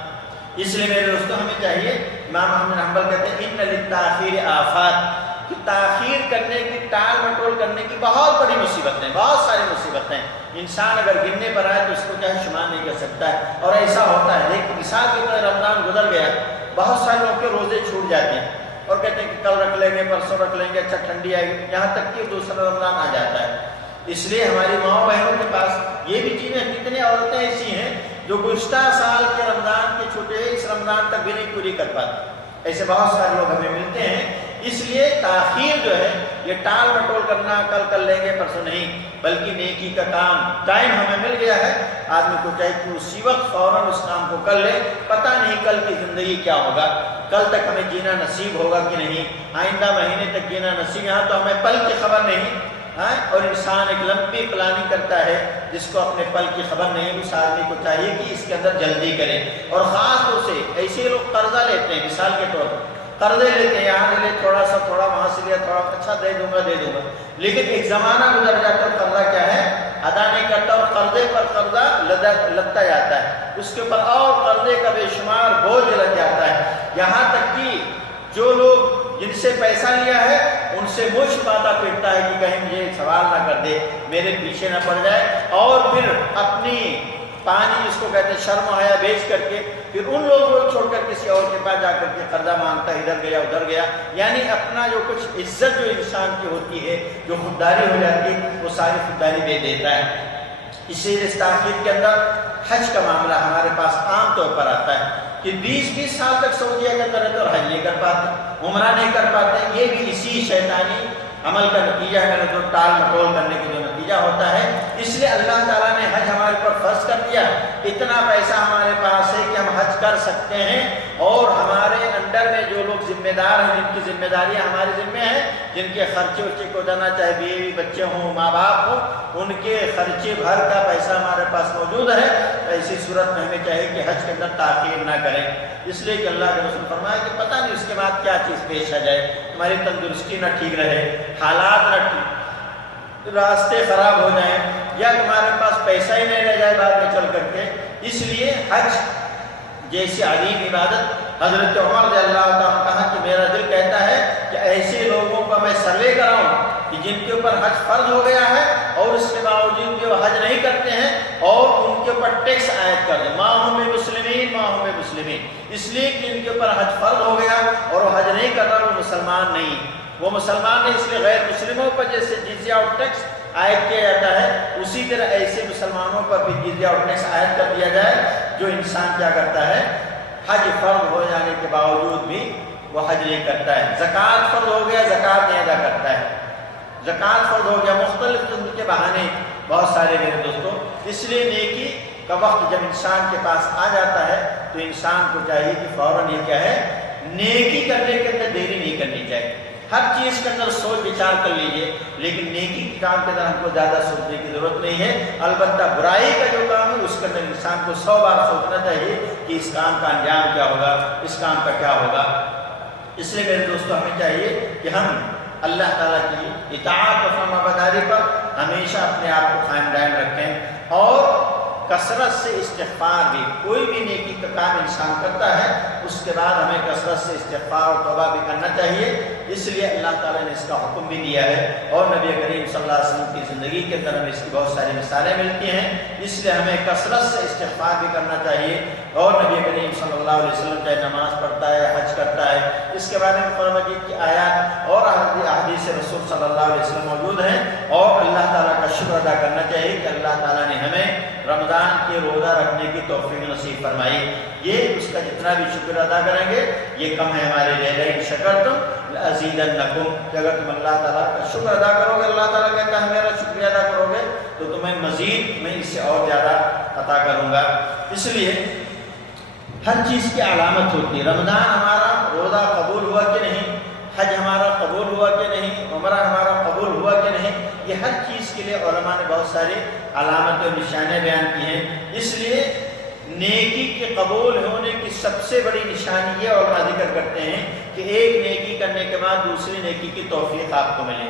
اس لیے میرے دوستوں ہمیں چاہیے، امام احمد حنبل کہتے ہیں ان للتاخیر آفات، کہ تاخیر کرنے کی، ٹال مٹول کرنے کی بہت بڑی مصیبتیں، بہت ساری مصیبتیں، انسان اگر گننے پر آئے تو اس کو کیا شمار نہیں کر سکتا ہے، اور ایسا ہوتا ہے۔ دیکھ مثال کے طور رمضان گزر گیا، بہت سارے لوگوں کے روزے چھوٹ جاتے ہیں اور کہتے ہیں کہ کل رکھ لیں گے، پرسوں رکھ لیں گے، اچھا ٹھنڈی آئے گی، یہاں تک کہ دوسرا رمضان آ جاتا ہے۔ اس لیے ہماری ماؤں بہنوں کے پاس یہ بھی چیزیں، کتنی عورتیں ایسی ہیں جو گزشتہ سال کے رمضان کے چھوٹے اس رمضان تک بھی نہیں پوری کر پاتی، ایسے بہت سارے لوگ ہمیں ملتے ہیں۔ اس لیے تاخیر جو ہے یہ ٹال مٹول کرنا، کل کر لیں گے پرسوں نہیں، بلکہ نیکی کا کام ٹائم ہمیں مل گیا ہے، آدمی کو چاہیے کہ اسی وقت فوراً اس کام کو کر لے، پتہ نہیں کل کی زندگی کیا ہوگا، کل تک ہمیں جینا نصیب ہوگا کہ نہیں، آئندہ مہینے تک جینا نصیب، یہاں تو ہمیں پل کی خبر نہیں، اور انسان ایک لمبی پلاننگ کرتا ہے جس کو اپنے پل کی خبر نہیں، اس آدمی کو چاہیے کہ اس کے اندر جلدی کرے، اور خاص طور سے ایسے لوگ قرضہ لیتے ہیں، مثال کے طور پر قرضے لیتے ہیں، یہاں سے لے تھوڑا سا، تھوڑا وہاں سے لیا، تھوڑا اچھا دے دوں گا، لیکن ایک زمانہ گزر جاتا ہے قرضہ کیا ہے ادا نہیں کرتا، اور قرضے پر قرضہ لگتا جاتا ہے، اس کے اوپر اور قرضے کا بے شمار بوجھ لگ جاتا ہے، یہاں تک کہ جو لوگ جن سے پیسہ لیا ہے ان سے مجھ پاتا پھرتا ہے کہ کہیں مجھے سوال نہ کر دے، میرے پیچھے نہ پڑ جائے، اور پھر اپنی پانی جس کو کہتے ہیں شرم و حیا بیچ کر کے پھر ان لوگوں کو چھوڑ کر کسی اور کے پاس جا کر کے قرضہ مانگتا ہے، ادھر گیا ادھر گیا، یعنی اپنا جو کچھ عزت جو انسان کی ہوتی ہے، جو خودداری ہو جاتی ہے، وہ ساری خودداری دے دیتا ہے۔ اسی لیے اس تاخیر کے اندر حج کا معاملہ ہمارے پاس عام طور پر آتا ہے کہ 20 سال تک سعودیہ کے اندر رہتے اور حج نہیں کر پاتے، عمرہ نہیں کر پاتے، یہ بھی اسی شیطانی عمل کا نتیجہ ہے، جو ٹال مٹول کرنے کی جو نتیجہ ہوتا ہے۔ اس لیے اللہ تعالیٰ نے حج ہمارے پر فرض کر دیا، اتنا پیسہ ہمارے پاس ہے کہ ہم حج کر سکتے ہیں، اور ہمارے انڈر میں جو لوگ ذمہ دار ہیں، جن کی ذمہ داریاں ہمارے ذمہ ہیں، جن کے خرچے ورچے کو دینا، چاہے بیوی بچے ہوں، ماں باپ ہوں، ان کے خرچے بھر کا پیسہ ہمارے پاس موجود ہے، ایسی صورت میں ہمیں چاہیے کہ حج کے اندر تاخیر نہ کریں، اس لیے کہ اللہ کے رسول فرمایا کہ پتہ نہیں اس کے بعد کیا چیز پیش آ جائے، ہماری تندرستی نہ ٹھیک رہے، حالات نہ ٹھیک، راستے خراب ہو جائیں، یا تمہارے پاس پیسہ ہی نہیں رہ جائے بعد میں چل کر کے۔ اس لیے حج جیسی عظیم عبادت، حضرت عمر رضی اللہ تعالیٰ نے کہا کہ میرا دل کہتا ہے کہ ایسے لوگوں کا میں سروے کراؤں کہ جن کے اوپر حج فرض ہو گیا ہے اور اس کے باوجود بھی وہ حج نہیں کرتے ہیں، اور ان کے اوپر ٹیکس عائد کر دیں، ماہم مسلمین، اس لیے کہ ان کے اوپر حج فرض ہو گیا اور وہ حج نہیں کر رہا، وہ مسلمان نہیں، وہ مسلمان نہیں، اس لیے غیر مسلموں پر جیسے جزیہ اور ٹیکس عائد کیا جاتا ہے، اسی طرح ایسے مسلمانوں پر بھی جزیہ اور ٹیکس عائد کر دیا جائے جو انسان کیا کرتا ہے، حج فرض ہو جانے کے باوجود بھی وہ حج نہیں کرتا ہے، زکوٰۃ فرض ہو گیا زکوٰۃ نہیں ادا کرتا ہے، زکوٰۃ فرض ہو گیا، مختلف قسم کے بہانے بہت سارے میرے دوستوں۔ اس لیے نیکی کا وقت جب انسان کے پاس آ جاتا ہے تو انسان کو چاہیے کہ فوراً یہ کیا ہے، نیکی کرنے کے اندر دیری نہیں کرنی چاہیے، ہر چیز کے اندر سوچ وچار کر لیجئے، لیکن نیکی کے کام کے اندر ہم کو زیادہ سوچنے کی ضرورت نہیں ہے، البتہ برائی کا جو کام ہے اس کے اندر انسان کو 100 بار سوچنا چاہیے کہ اس کام کا انجام کیا ہوگا، اس کام کا کیا ہوگا۔ اس لیے میرے دوستوں ہمیں چاہیے کہ ہم اللہ تعالیٰ کی اطاعت و فرمانبرداری پر ہمیشہ اپنے آپ کو قائم دائم رکھیں، اور کثرت سے استغفار بھی، کوئی بھی نیکی کا کام انسان کرتا ہے اس کے بعد ہمیں کثرت سے استغفار اور توبہ بھی کرنا چاہیے، اس لیے اللہ تعالیٰ نے اس کا حکم بھی دیا ہے، اور نبی کریم صلی اللہ علیہ وسلم کی زندگی کے اندر ہمیں اس کی بہت ساری مثالیں ملتی ہیں، اس لیے ہمیں کثرت سے استغفار بھی کرنا چاہیے، اور نبی کریم صلی اللہ علیہ وسلم چاہے نماز پڑھتا ہے، حج کرتا ہے، اس کے بارے میں قرآن مجید کی آیات اور احادیث رسول صلی اللہ علیہ وسلم موجود ہیں، اور اللہ تعالیٰ کا شکر ادا کرنا چاہیے کہ اللہ تعالیٰ نے ہمیں رمضان کے روزہ رکھنے کی توفیق نصیب فرمائی، یہ اس کا جتنا بھی شکر ادا کریں گے یہ کم ہے ہمارے لیے، لئن شکرتم لأزیدنکم، کہ اگر تم اللہ تعالیٰ کا شکر ادا کرو گے، اللہ تعالیٰ کہتا ہے میرا شکریہ ادا کرو گے تو تمہیں مزید میں اس سے اور زیادہ عطا کروں گا۔ اس لیے ہر چیز کی علامت ہوتی ہے، رمضان ہمارا روزہ قبول ہوا کہ نہیں، حج ہمارا قبول ہوا کہ نہیں، عمرہ ہمارا قبول ہوا کہ نہیں، یہ ہر چیز کے لیے علماء نے بہت ساری علامتیں اور نشانیاں بیان کی ہیں۔ اس لیے نیکی کے قبول ہونے کی سب سے بڑی نشانی یہ علماء ذکر کرتے ہیں کہ ایک نیکی کرنے کے بعد دوسری نیکی کی توفیق آپ کو ملے،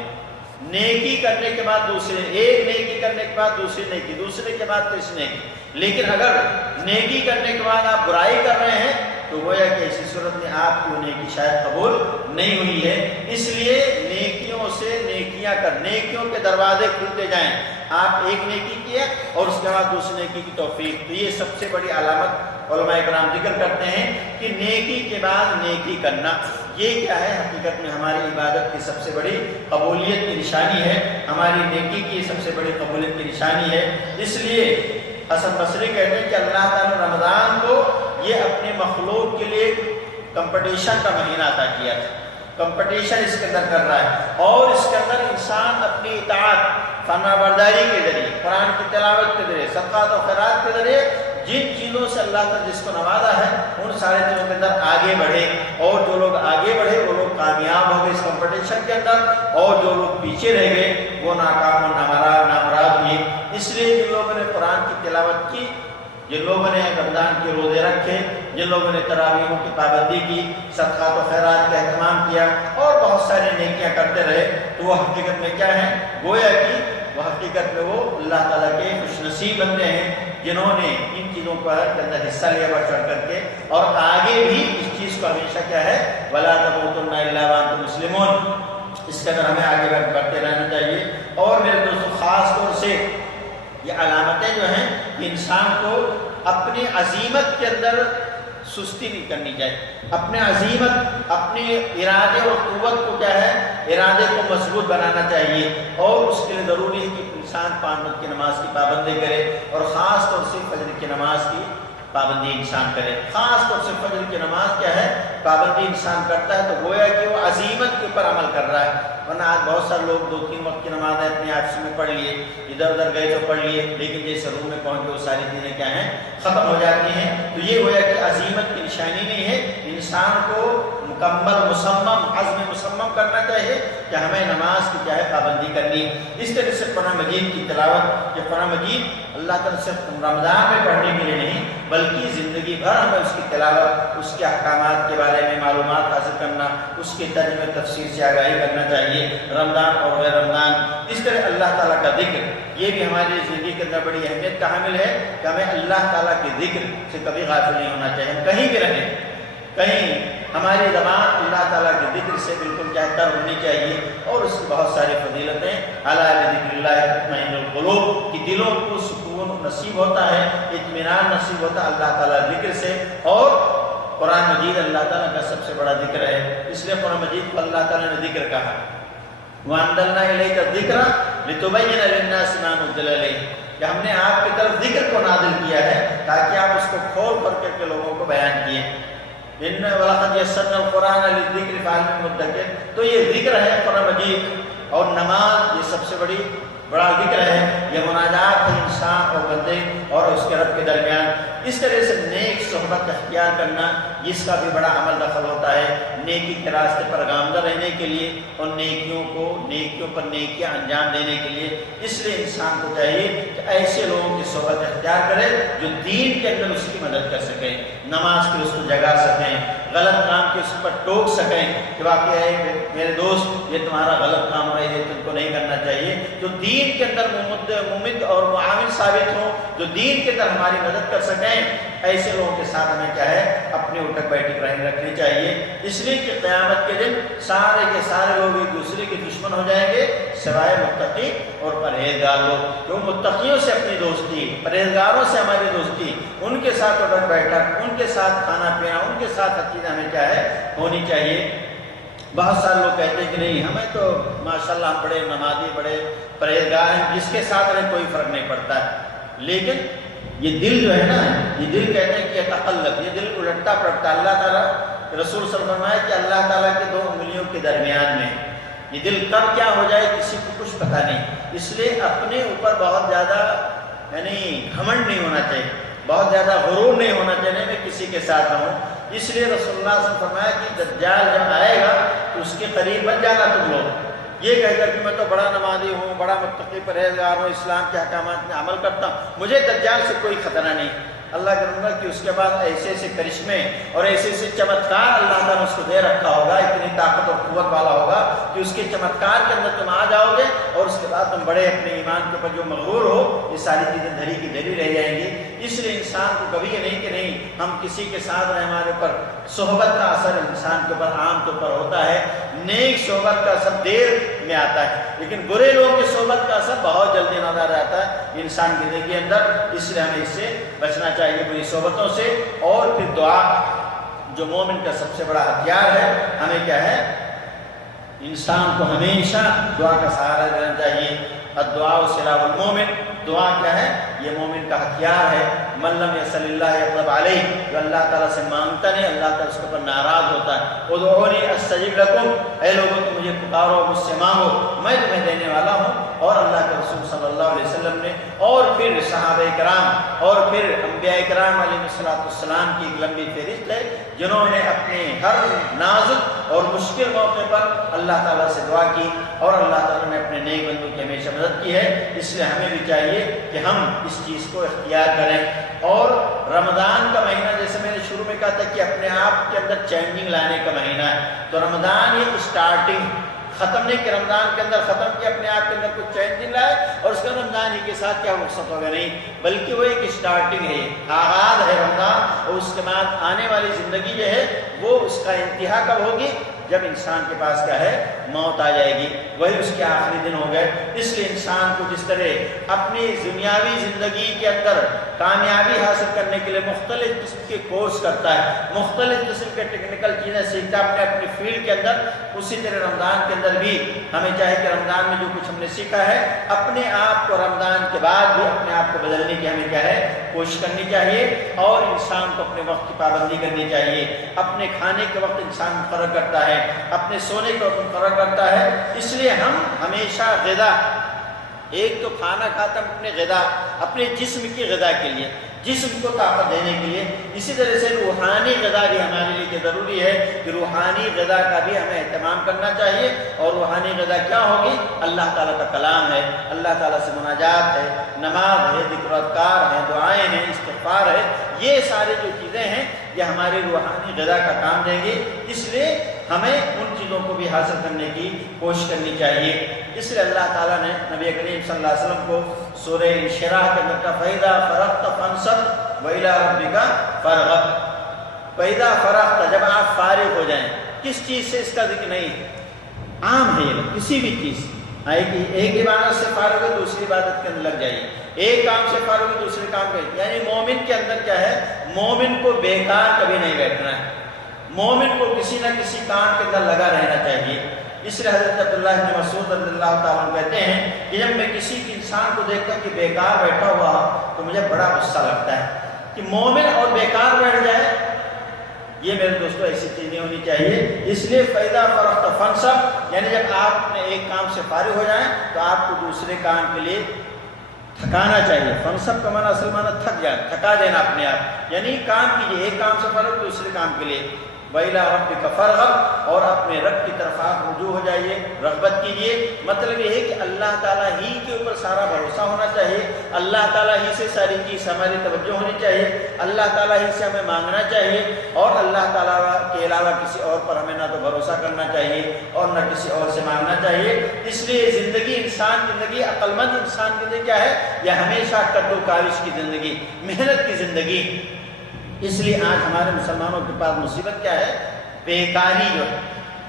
نیکی کرنے کے بعد دوسرے، ایک نیکی کرنے کے بعد دوسری نیکی، دوسرے کے بعد تیسری نیکی، لیکن اگر نیکی کرنے کے بعد آپ برائی کر رہے ہیں تو گویا کہ ایسی صورت میں آپ کی وہ نیکی شاید قبول نہیں ہوئی ہے۔ اس لیے نیکیوں سے نیکیاں کر، نیکیوں کے دروازے کھلتے جائیں، آپ ایک نیکی کیے اور اس کے بعد دوسری نیکی کی توفیق، تو یہ سب سے بڑی علامت علماء کرام ذکر کرتے ہیں کہ نیکی کے بعد نیکی کرنا، یہ کیا ہے، حقیقت میں ہماری عبادت کی سب سے بڑی قبولیت کی نشانی ہے، ہماری نیکی کی سب سے بڑی قبولیت کی نشانی ہے۔ اس لیے حسن بصری کہتے ہیں کہ اللہ تعالیٰ نے رمضان کو یہ اپنے مخلوق کے لیے کمپٹیشن کا مہینہ عطا کیا تھا، کمپٹیشن اس کے اندر کر رہا ہے، اور اس کے اندر انسان اپنی اطاعت فرما برداری کے ذریعے، قرآن کی تلاوت کے ذریعے، صدقات و خیرات کے ذریعے جن چیزوں سے اللہ تعالیٰ جس کو نوازا ہے ان سارے چیزوں کے اندر آگے بڑھے، اور جو لوگ آگے بڑھے وہ لوگ کامیاب ہو گئے اس کمپٹیشن کے اندر، اور جو لوگ پیچھے رہ گئے وہ ناکام و نامراد ہوئے۔ اس لیے جن لوگوں نے قرآن کی تلاوت کی، جن لوگوں نے رمضان کے روزے رکھے، جن لوگوں نے تراویحوں کی پابندی کی، صدقات و خیرات کا اہتمام کیا اور بہت ساری نیکیاں کرتے رہے، تو وہ حقیقت میں کیا ہیں؟ گویا کہ وہ حقیقت میں وہ اللہ تعالیٰ کے خوش نصیب بندے ہیں جنہوں نے ان چیزوں کے اندر حصہ لیا بڑھ چڑھ کر کے، اور آگے بھی اس چیز کو ہمیشہ کیا ہے؟ وَلَا تَمُوتُنَّ إِلَّا وَأَنْتُمْ مُسْلِمُونَ، اس کے اندر ہمیں آگے بڑھتے رہنا چاہیے۔ اور میرے دوستوں خاص طور سے یہ علامتیں جو ہیں انسان کو اپنی عزیمت کے اندر سستی نہیں کرنی چاہیے، اپنے عزیمت، اپنے ارادے اور قوت کو کیا ہے؟ ارادے کو مضبوط بنانا چاہیے، اور اس کے لیے ضروری ہے کہ انسان 5 وقت کی نماز کی پابندی کرے، اور خاص طور سے فجر کی نماز کی پابندی انسان کرے۔ خاص طور سے فجر کی نماز کیا ہے؟ پابندی انسان کرتا ہے تو گویا کہ وہ عزیمت کے اوپر عمل کر رہا ہے، ورنہ آج بہت سارے لوگ 2-3 وقت کی نمازیں اپنے آفس میں پڑھ لیے، ادھر ادھر گئے تو پڑھ لیے، لیکن جیسے روم میں پہنچ کے وہ ساری چیزیں کیا ہیں؟ ختم ہو جاتی ہیں۔ تو یہ گویا کہ عزیمت کی نشانی نہیں ہے، انسان کو مکمل مصمم عزم مصمم کرنا چاہیے کہ ہمیں نماز کی کیا ہے؟ پابندی کرنی۔ اس طرح سے قرآن مجید کی تلاوت، یہ قرآن مجید اللہ تعالیٰ صرف رمضان میں پڑھنے کے لیے نہیں بلکہ زندگی بھر ہمیں اس کی تلاوت، اس کے احکامات کے بارے میں معلومات حاصل کرنا، اس کے ترجمے تفسیر سے آگاہی کرنا چاہیے، رمضان اور غیر رمضان۔ اس طرح اللہ تعالیٰ کا ذکر، یہ بھی ہماری زندگی کے اندر بڑی اہمیت کا حامل ہے کہ ہمیں اللہ تعالیٰ کے ذکر سے کبھی غافل نہیں ہونا چاہیے۔ ہم کہیں بھی رہیں، کہیں ہماری زبان اللہ تعالیٰ کے ذکر سے بالکل کہتر ہونی چاہیے، اور اس کی بہت ساری فضیلتیں۔ الا بذکر اللہ تطمئن القلوب، کہ دلوں کو سکون نصیب ہوتا ہے، اطمینان نصیب ہوتا ہے اللہ تعالیٰ ذکر سے، اور قرآن مجید اللہ تعالیٰ کا سب سے بڑا ذکر ہے، اس لیے قرآن مجید کو اللہ تعالیٰ نے ذکر کہا۔ وَأَنزَلْنَا إِلَيْكَ الذِّكْرَ لِتُبَيِّنَ لِلنَّاسِ مَا نُزِّلَ إِلَيْهِمْ، کہ ہم نے آپ کی طرف ذکر کو نازل کیا ہے تاکہ آپ اس کو کھول کر کے لوگوں کو بیان کیے۔ وَلَقَدْ يَسَّرْنَا الْقُرْآنَ لِلذِّكْرِ فَهَلْ مِن مُّدَّكِرٍ، تو یہ ذکر ہے قرآن مجید، اور نماز یہ سب سے بڑا ذکر ہے، یہ مناجات ہے انسان اور بندے اور اس کے رب کے درمیان۔ اس طرح سے نیک صحبت اختیار کرنا، جس کا بھی بڑا عمل دخل ہوتا ہے نیکی کے راستے پر گامزن رہنے کے لیے، اور نیکیوں پر نیکیاں انجام دینے کے لیے۔ اس لیے انسان کو چاہیے کہ ایسے لوگوں کی صحبت اختیار کرے جو دین کے اندر اس کی مدد کر سکیں، نماز کے اس کو جگا سکیں، غلط کام کے اس پر ٹوک سکیں کہ واقعی ہے میرے دوست یہ تمہارا غلط کام ہے، یہ تم کو نہیں کرنا چاہیے، جو دین کے اندر ممد اور معاون ثابت ہوں، جو دین کے اندر ہماری مدد کر سکیں، ایسے لوگوں کے ساتھ ہمیں کیا ہے؟ اپنی اٹھک بیٹھک رکھنی چاہیے۔ اس لیے کہ قیامت کے دن سارے کے سارے لوگ ایک دوسرے کے دشمن ہو جائیں گے سوائے متقی اور پرہیزگار لوگ، جو متقیوں سے اپنی دوستی، پرہیزگاروں سے ہماری دوستی، ان کے ساتھ اٹھک بیٹھک، ان کے ساتھ کھانا پینا، ان کے ساتھ ہر چیز ہمیں کیا ہے؟ ہونی چاہیے۔ بہت سارے لوگ کہتے ہیں کہ نہیں ہمیں تو ماشاءاللہ ہم بڑے نمازی، بڑے پرہیزگار ہیں، جس کے ساتھ ہمیں کوئی فرق نہیں پڑتا ہے، لیکن یہ دل جو ہے نا، یہ دل کہتے ہیں کہ تقلب، یہ دل الٹا پلٹتا۔ اللہ تعالیٰ رسول صلی اللہ علیہ وسلم فرمایا کہ اللہ تعالیٰ کے 2 انگلیوں کے درمیان میں یہ دل کب کیا ہو جائے کسی کو کچھ پتہ نہیں۔ اس لیے اپنے اوپر بہت زیادہ گھمنڈ نہیں ہونا چاہیے، بہت زیادہ غرور نہیں ہونا چاہیے میں کسی کے ساتھ رہوں۔ اس لیے رسول اللہ صلی اللہ علیہ وسلم فرمایا کہ دجال جب آئے گا تو اس کے قریب بن جانا تم لوگ، یہ کہہ کر کہ میں تو بڑا نمازی ہوں، بڑا متقی پرہیزگار ہوں، اسلام کے احکامات میں عمل کرتا ہوں، مجھے دجال سے کوئی خطرہ نہیں۔ اللہ کروں گا کہ اس کے بعد ایسے ایسے کرشمے اور ایسے ایسے چمتکار اللہ تعالیٰ نے اس کو دے رکھا ہوگا، اتنی طاقت اور قوت والا ہوگا کہ اس کے چمتکار کے اندر تم آ جاؤ گے، اور اس کے بعد تم بڑے اپنے ایمان کے اوپر جو مغرور ہو، یہ ساری چیزیں دھری کی دھری رہ جائیں گی۔ اس لیے انسان کو کبھی یہ نہیں کہ نہیں ہم کسی کے ساتھ رہے، ہمارے اوپر صحبت کا اثر انسان کے اوپر عام طور پر ہوتا ہے، نیک صحبت کا اثر دیر میں آتا ہے، لیکن برے لوگوں کی صحبت کا اثر بہت جلدی نظر آتا ہے انسان کی زندگی کے اندر۔ اس لیے ہمیں اس سے بچنا چاہیے، بری صحبتوں سے۔ اور پھر دعا، جو مومن کا سب سے بڑا ہتھیار ہے، ہمیں کیا ہے؟ انسان کو ہمیشہ دعا کا سہارا دینا چاہیے۔ الدعاء سلاح المومن، دعا کیا ہے؟ یہ مومن کا ہتھیار ہے. من لم یسل اللہ یغضب علیہ، جو اللہ تعالیٰ سے مانگتا نہیں اللہ تعالیٰ اس کے اوپر ناراض ہوتا ہے. ادعونی استجب لکم، اے لوگوں تم مجھے پکارو مجھ سے مانگو میں تمہیں دینے والا ہوں. اور اللہ کے رسول صلی اللہ علیہ وسلم نے اور پھر صحابہ کرام اور پھر انبیاء کرام علیہ السلام کی ایک لمبی فہرست ہے جنہوں نے اپنے ہر نازک اور مشکل موقع پر اللہ تعالیٰ سے دعا کی اور اللہ تعالیٰ نے اپنے نیک بندوں کی ہمیشہ مدد کی ہے. اس لیے ہمیں بھی چاہیے کہ ہم اس چیز کو اختیار کریں. اور رمضان کا مہینہ جیسے میں نے شروع میں کہا تھا کہ اپنے آپ کے اندر چینجنگ لانے کا مہینہ ہے، تو رمضان یہ اسٹارٹنگ، ختم نہیں کہ رمضان کے اندر ختم کیا اپنے آپ کے اندر کچھ چینجنگ لائے اور اس کا رمضان ہی کے ساتھ کیا رخصت ہوگا، نہیں، بلکہ وہ ایک اسٹارٹنگ ہے، آغاز ہے رمضان. اور اس کے بعد آنے والی زندگی جو ہے وہ اس کا انتہا کب ہوگی؟ جب انسان کے پاس کیا ہے؟ موت آ جائے گی، وہی اس کے آخری دن ہو گئے. اس لیے انسان کو جس طرح اپنی دنیاوی زندگی کے اندر کامیابی حاصل کرنے کے لیے مختلف قسم کے کورس کرتا ہے، مختلف قسم کے ٹیکنیکل چیزیں سیکھتا ہے اپنی فیلڈ کے اندر، اسی طرح رمضان کے اندر بھی ہمیں چاہے کہ رمضان میں جو کچھ ہم نے سیکھا ہے اپنے آپ کو رمضان کے بعد بھی اپنے آپ کو بدلنے کی ہمیں کیا ہے؟ کوشش کرنی چاہیے. اور انسان کو اپنے وقت کی پابندی کرنی چاہیے. اپنے کھانے کے وقت انسان مقرر کرتا ہے، اپنے سونے کا وقت مقرر کرتا ہے. اس لیے ہم ہمیشہ غذا، ایک تو کھانا کھاتا ہم اپنے غذا، اپنے جسم کی غذا کے لیے، جسم کو طاقت دینے کے لیے. اسی طرح سے روحانی غذا بھی ہمارے لیے ضروری ہے کہ روحانی غذا کا بھی ہمیں اہتمام کرنا چاہیے. اور روحانی غذا کیا ہوگی؟ اللہ تعالیٰ کا کلام ہے، اللہ تعالیٰ سے مناجات ہے، نماز ہے، ذکر و اذکار ہیں، دعائیں ہیں، استغفار ہے. یہ ساری جو چیزیں ہیں یہ ہماری روحانی غذا کا کام دیں گے. اس لیے ہمیں ان چیزوں کو بھی حاصل کرنے کی کوشش کرنی چاہیے. اس لیے اللہ تعالیٰ نے نبی کریم صلی اللہ علیہ وسلم کو سورہ انشراح کے اندر فَإِذَا فَرَغْتَ فَانْصَبْ وَإِلَىٰ رَبِّكَ فَارْغَب. فَإِذَا فَرَغْتَ، جب آپ فارغ ہو جائیں. کس چیز سے؟ اس کا ذکر نہیں، عام ہے یہ، کسی بھی چیز ایک عبادت سے فارغ ہو دوسری عبادت کے اندر لگ جائیے، ایک کام سے فارغ ہو دوسرے کام کے. یعنی مومن کے اندر کیا ہے؟ مومن کو بیکار کبھی نہیں بیٹھنا ہے، مومن کو کسی نہ کسی کام کے اندر لگا رہنا چاہیے. اس لیے حضرت عبداللہ بن مسعود رضی اللہ تعالیٰ عنہ کہتے ہیں کہ جب میں کسی انسان کو دیکھتا ہوں کہ بیکار بیٹھا ہوا تو مجھے بڑا غصہ لگتا ہے کہ مومن اور بیکار بیٹھ جائے. یہ میرے دوستو ایسی چیزیں ہونی چاہیے. اس لیے فَإِذَا فَرَغْتَ فَانْصَبْ، یعنی جب آپ نے ایک کام سے فارغ ہو جائیں تو آپ کو دوسرے کام کے لیے تھکانا چاہیے. فنصب کا معنی اصل معنی تھک جائے، تھکا دینا اپنے آپ. یعنی کام کیجیے، ایک کام سے فارغ دوسرے کام کے لیے. وَإِلَىٰ رَبِّكَ فَارْغَب، اور اپنے رب کی طرف آپ رجوع ہو جائیے، رغبت کیجیے. مطلب یہ ہے کہ اللہ تعالیٰ ہی کے اوپر سارا بھروسہ ہونا چاہیے، اللہ تعالیٰ ہی سے ساری چیز ہماری توجہ ہونی چاہیے، اللہ تعالیٰ ہی سے ہمیں مانگنا چاہیے. اور اللہ تعالیٰ کے علاوہ کسی اور پر ہمیں نہ تو بھروسہ کرنا چاہیے اور نہ کسی اور سے مانگنا چاہیے. اس لیے زندگی، انسان کی زندگی، عقل مند انسان کی زندگی کیا ہے؟ یہ ہمیشہ کد و کاوش کی زندگی، محنت کی زندگی. اس لیے آج ہمارے مسلمانوں کے پاس مصیبت کیا ہے؟ بیکاری جو ہے.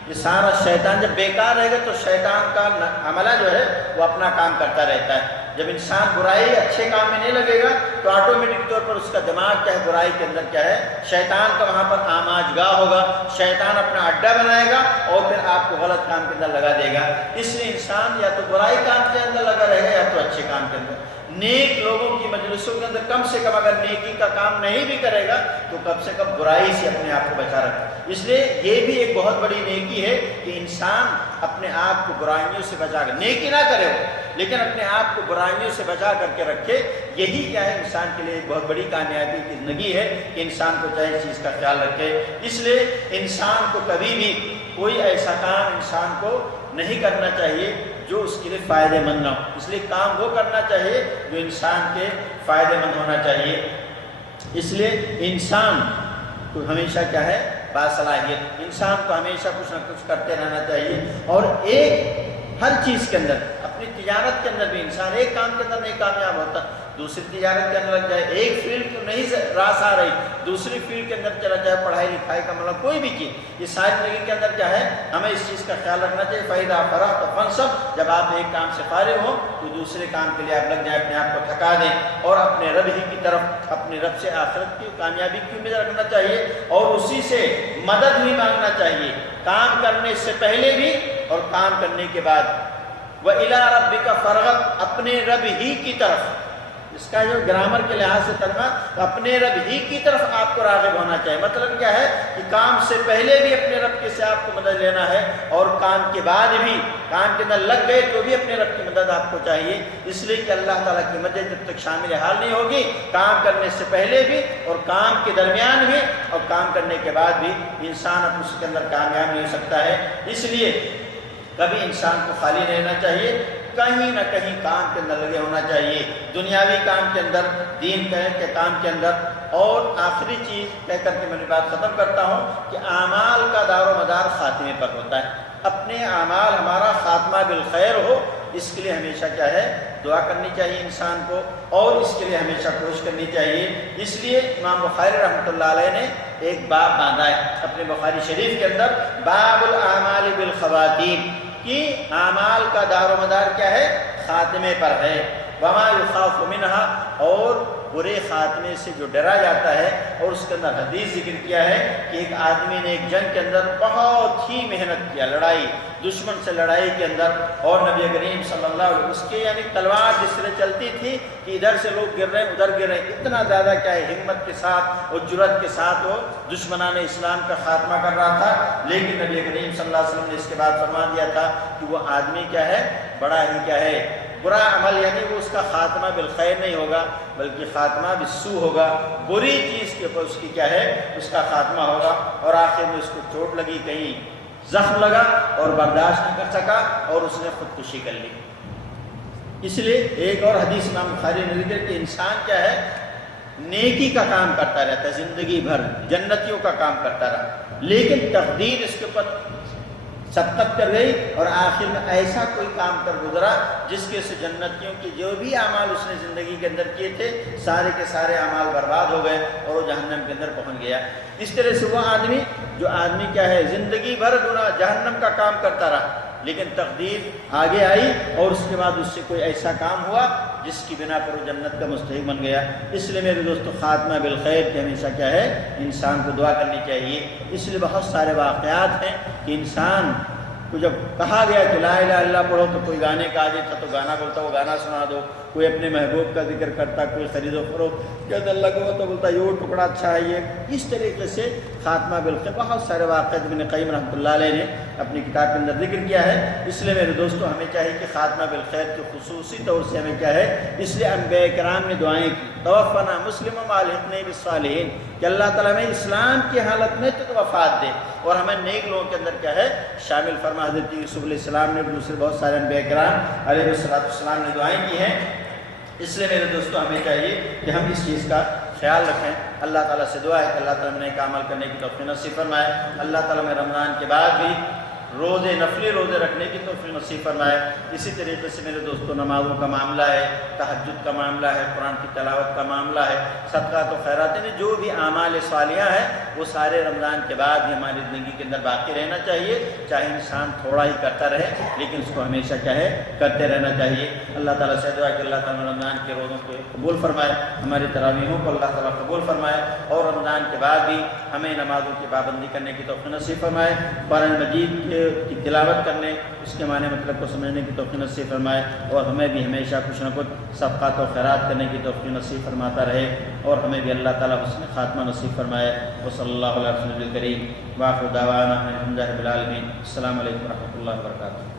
یہ سارا شیطان جب بیکار رہے گا تو شیطان کا عملہ جو ہے وہ اپنا کام کرتا رہتا ہے. جب انسان برائی اچھے کام میں نہیں لگے گا تو آٹومیٹک طور پر اس کا دماغ کیا ہے؟ برائی کے اندر کیا ہے؟ شیطان کا وہاں پر آماج گاہ ہوگا، شیطان اپنا اڈا بنائے گا اور پھر آپ کو غلط کام کے اندر لگا دے گا. اس لیے انسان یا تو برائی کام کے اندر لگا رہے گا یا تو اچھے کام کے اندر. نیک لوگوں کی مجلسوں کے اندر کم سے کم اگر نیکی کا کام نہیں بھی کرے گا تو کم سے کم برائی سے اپنے آپ کو بچا رکھے. اس لیے یہ بھی ایک بہت بڑی نیکی ہے کہ انسان اپنے آپ کو برائیوں سے بچا کر، نیکی نہ کرے ہو لیکن اپنے آپ کو برائیوں سے بچا کر کے رکھے. یہی کیا ہے؟ انسان کے لیے ایک بہت بڑی کامیابی کی زندگی ہے کہ انسان کو چاہے اس چیز کا خیال رکھے. اس لیے انسان کو کبھی بھی کوئی ایسا کام انسان کو نہیں کرنا چاہیے جو اس کے لیے فائدہ مند نہ ہو. اس لیے کام وہ کرنا چاہیے جو انسان کے فائدہ مند ہونا چاہیے. اس لیے انسان کو ہمیشہ کیا ہے؟ باصلاحیت. انسان کو ہمیشہ کچھ نہ کچھ کرتے رہنا چاہیے. اور ایک ہر چیز کے اندر، اپنی تجارت کے اندر بھی انسان ایک کام کے اندر نہیں کامیاب ہوتا، دوسری تجارت کے اندر لگ جائے. ایک فیلڈ کو نہیں راس آ رہی دوسری فیلڈ کے اندر چلا جائے، پڑھائی لکھائی کا مطلب کوئی بھی چیز. یہ ساری زندگی کے اندر کیا ہے؟ ہمیں اس چیز کا خیال رکھنا چاہیے. فَإِذَا فَرَغْتَ فَانْصَبْ، جب آپ ایک کام سے فارغ ہوں تو دوسرے کام کے لیے آپ لگ جائیں، اپنے آپ کو تھکا دیں اور اپنے رب ہی کی طرف، اپنے رب سے آخرت کی کامیابی کی امید رکھنا چاہیے اور اسی سے مدد بھی مانگنا چاہیے، کام کرنے سے پہلے بھی اور کام کرنے کے بعد. وَإِلَىٰ رَبِّكَ فَارْغَب، اپنے رب ہی کی طرف اس کا جو گرامر کے لحاظ سے ترجمہ، اپنے رب ہی کی طرف آپ کو راغب ہونا چاہیے۔ مطلب کیا ہے کہ کام سے پہلے بھی اپنے رب کے سے آپ کو مدد لینا ہے، اور کام کے بعد بھی، کام کے اندر لگ گئے تو بھی اپنے رب کی مدد آپ کو چاہیے، اس لیے کہ اللہ تعالیٰ کی مدد جب تک شامل حال نہیں ہوگی، کام کرنے سے پہلے بھی اور کام کے درمیان بھی اور کام کرنے کے بعد بھی انسان اب اس کے اندر کامیاب نہیں ہو سکتا ہے۔ اس لیے کبھی انسان کو خالی رہنا چاہیے، کہیں نہ کہیں کام کے اندر لگے ہونا چاہیے، دنیاوی کام کے اندر، دین کے کام کے اندر۔ اور آخری چیز کہہ کر کے میں نے بات ختم کرتا ہوں کہ اعمال کا دار و مدار خاتمے پر ہوتا ہے۔ اپنے اعمال ہمارا خاتمہ بالخیر ہو، اس کے لیے ہمیشہ کیا ہے، دعا کرنی چاہیے انسان کو، اور اس کے لیے ہمیشہ کوشش کرنی چاہیے۔ اس لیے امام بخاری رحمۃ اللہ علیہ نے ایک باب باندھا ہے اپنے بخاری شریف کے اندر، باب الاعمال بالخواتیم، کہ اعمال کا دار و مدار کیا ہے، خاتمے پر ہے۔ وما یخاف منہا، اور برے خاتمے سے جو ڈرا جاتا ہے۔ اور اس کے اندر حدیث ذکر کیا ہے کہ ایک آدمی نے ایک جنگ کے اندر بہت ہی محنت کیا، لڑائی، دشمن سے لڑائی کے اندر، اور نبی کریم صلی اللہ علیہ وسلم اس کے یعنی تلوار جس طرح چلتی تھی کہ ادھر سے لوگ گر رہے ہیں ادھر گر رہے ہیں، اتنا زیادہ کیا ہے ہمت کے ساتھ اور جرأت کے ساتھ وہ دشمنان اسلام کا خاتمہ کر رہا تھا۔ لیکن نبی کریم صلی اللہ علیہ وسلم نے اس کے بعد فرما دیا تھا کہ وہ آدمی کیا ہے، بڑا ہی کیا ہے، برا عمل، یعنی وہ اس کا خاتمہ بالخیر نہیں ہوگا بلکہ خاتمہ بالسوء ہوگا، بری چیز کے اوپر اس کی کیا ہے، اس کا خاتمہ ہوگا۔ اور آخر میں اس کو چوٹ لگی، کہیں زخم لگا اور برداشت نہیں کر سکا اور اس نے خودکشی کر لی۔ اس لیے ایک اور حدیث امام بخاری نے ذکر کہ انسان کیا ہے، نیکی کا کام کرتا رہتا ہے زندگی بھر، جنتیوں کا کام کرتا رہا، لیکن تقدیر اس کے اوپر سبقت کر گئی اور آخر میں ایسا کوئی کام کر گزرا جس کے سے جنتیوں کے جو بھی اعمال اس نے زندگی کے اندر کیے تھے سارے کے سارے اعمال برباد ہو گئے اور وہ جہنم کے اندر پہنچ گیا۔ اس طرح سے وہ آدمی جو آدمی کیا ہے، زندگی بھر گناہ جہنم کا کام کرتا رہا، لیکن تقدیر آگے آئی اور اس کے بعد اس سے کوئی ایسا کام ہوا جس کی بنا پر وہ جنت کا مستحق بن گیا۔ اس لیے میرے دوستو خاتمہ بالخیر کہ ہمیشہ کیا ہے، انسان کو دعا کرنی چاہیے۔ اس لیے بہت سارے واقعات ہیں کہ انسان کو جب کہا گیا کہ لا الہ الا اللہ پڑھو تو کوئی گانے کا عادی تھا تو گانا بولتا، وہ گانا سنا دو، کوئی اپنے محبوب کا ذکر کرتا، کوئی خرید و فروخت کہتا اللہ کو تو بولتا یہ ٹکڑا اچھا ہے یہ۔ اس طریقے سے خاتمہ بالخیر بہت سارے واقعات ابن قیم رحمۃ اللہ علیہ نے اپنی کتاب کے اندر ذکر کیا ہے۔ اس لیے میرے دوستو ہمیں چاہیے کہ خاتمہ بالخیر کی خصوصی طور سے ہمیں کیا ہے، اس لیے انبیاء کرام نے دعائیں کی، توفنا مسلما والحقنا بالصالحین، کہ اللہ تعالیٰ ہمیں اسلام کی حالت میں تو وفات دے اور ہمیں نیک لوگوں کے اندر کیا ہے شامل فرما۔ حضرت یوسف علیہ السلام نے، دوسرے بہت سارے انبیاء کرام علیہ السلام نے دعائیں کی ہیں۔ اس لیے میرے دوستو ہمیں چاہیے کہ ہم اس چیز کا خیال رکھیں۔ اللہ تعالیٰ سے دعا ہے کہ اللہ تعالیٰ نے عمل کرنے کی توفیق نصیب فرمائے۔ اللہ تعالیٰ میں رمضان کے بعد بھی روزے، نفلی روزے رکھنے کی توفیق نصیب فرمائے۔ اسی طریقے سے میرے دوستو نمازوں کا معاملہ ہے، تہجد کا معاملہ ہے، قرآن کی تلاوت کا معاملہ ہے، صدقات و خیرات، یعنی جو بھی اعمال صالحہ ہیں وہ سارے رمضان کے بعد بھی ہماری زندگی کے اندر باقی رہنا چاہیے، چاہے انسان تھوڑا ہی کرتا رہے لیکن اس کو ہمیشہ کیا ہے، کرتے رہنا چاہیے۔ اللہ تعالیٰ سے دعا کہ اللہ تعالیٰ رمضان کے روزوں کو قبول فرمائے، ہماری تراویحوں کو اللہ تعالیٰ قبول فرمائے، اور رمضان کے بعد بھی ہمیں نمازوں کی پابندی کرنے کی توفیق نصیب فرمائے، قرآن مجید کی تلاوت کرنے، اس کے معنی مطلب کو سمجھنے کی توفیق نصیب فرمائے، اور ہمیں بھی ہمیشہ کچھ نہ کچھ صدقات و خیرات کرنے کی توفیق نصیب فرماتا رہے، اور ہمیں بھی اللہ تعالیٰ حسن خاتمہ نصیب فرمائے۔ وصلی اللہ علیہ وسلم الکریم، وآخر دعوانا الحمد للہ رب العالمین۔ السلام علیکم و رحمۃ اللہ وبرکاتہ۔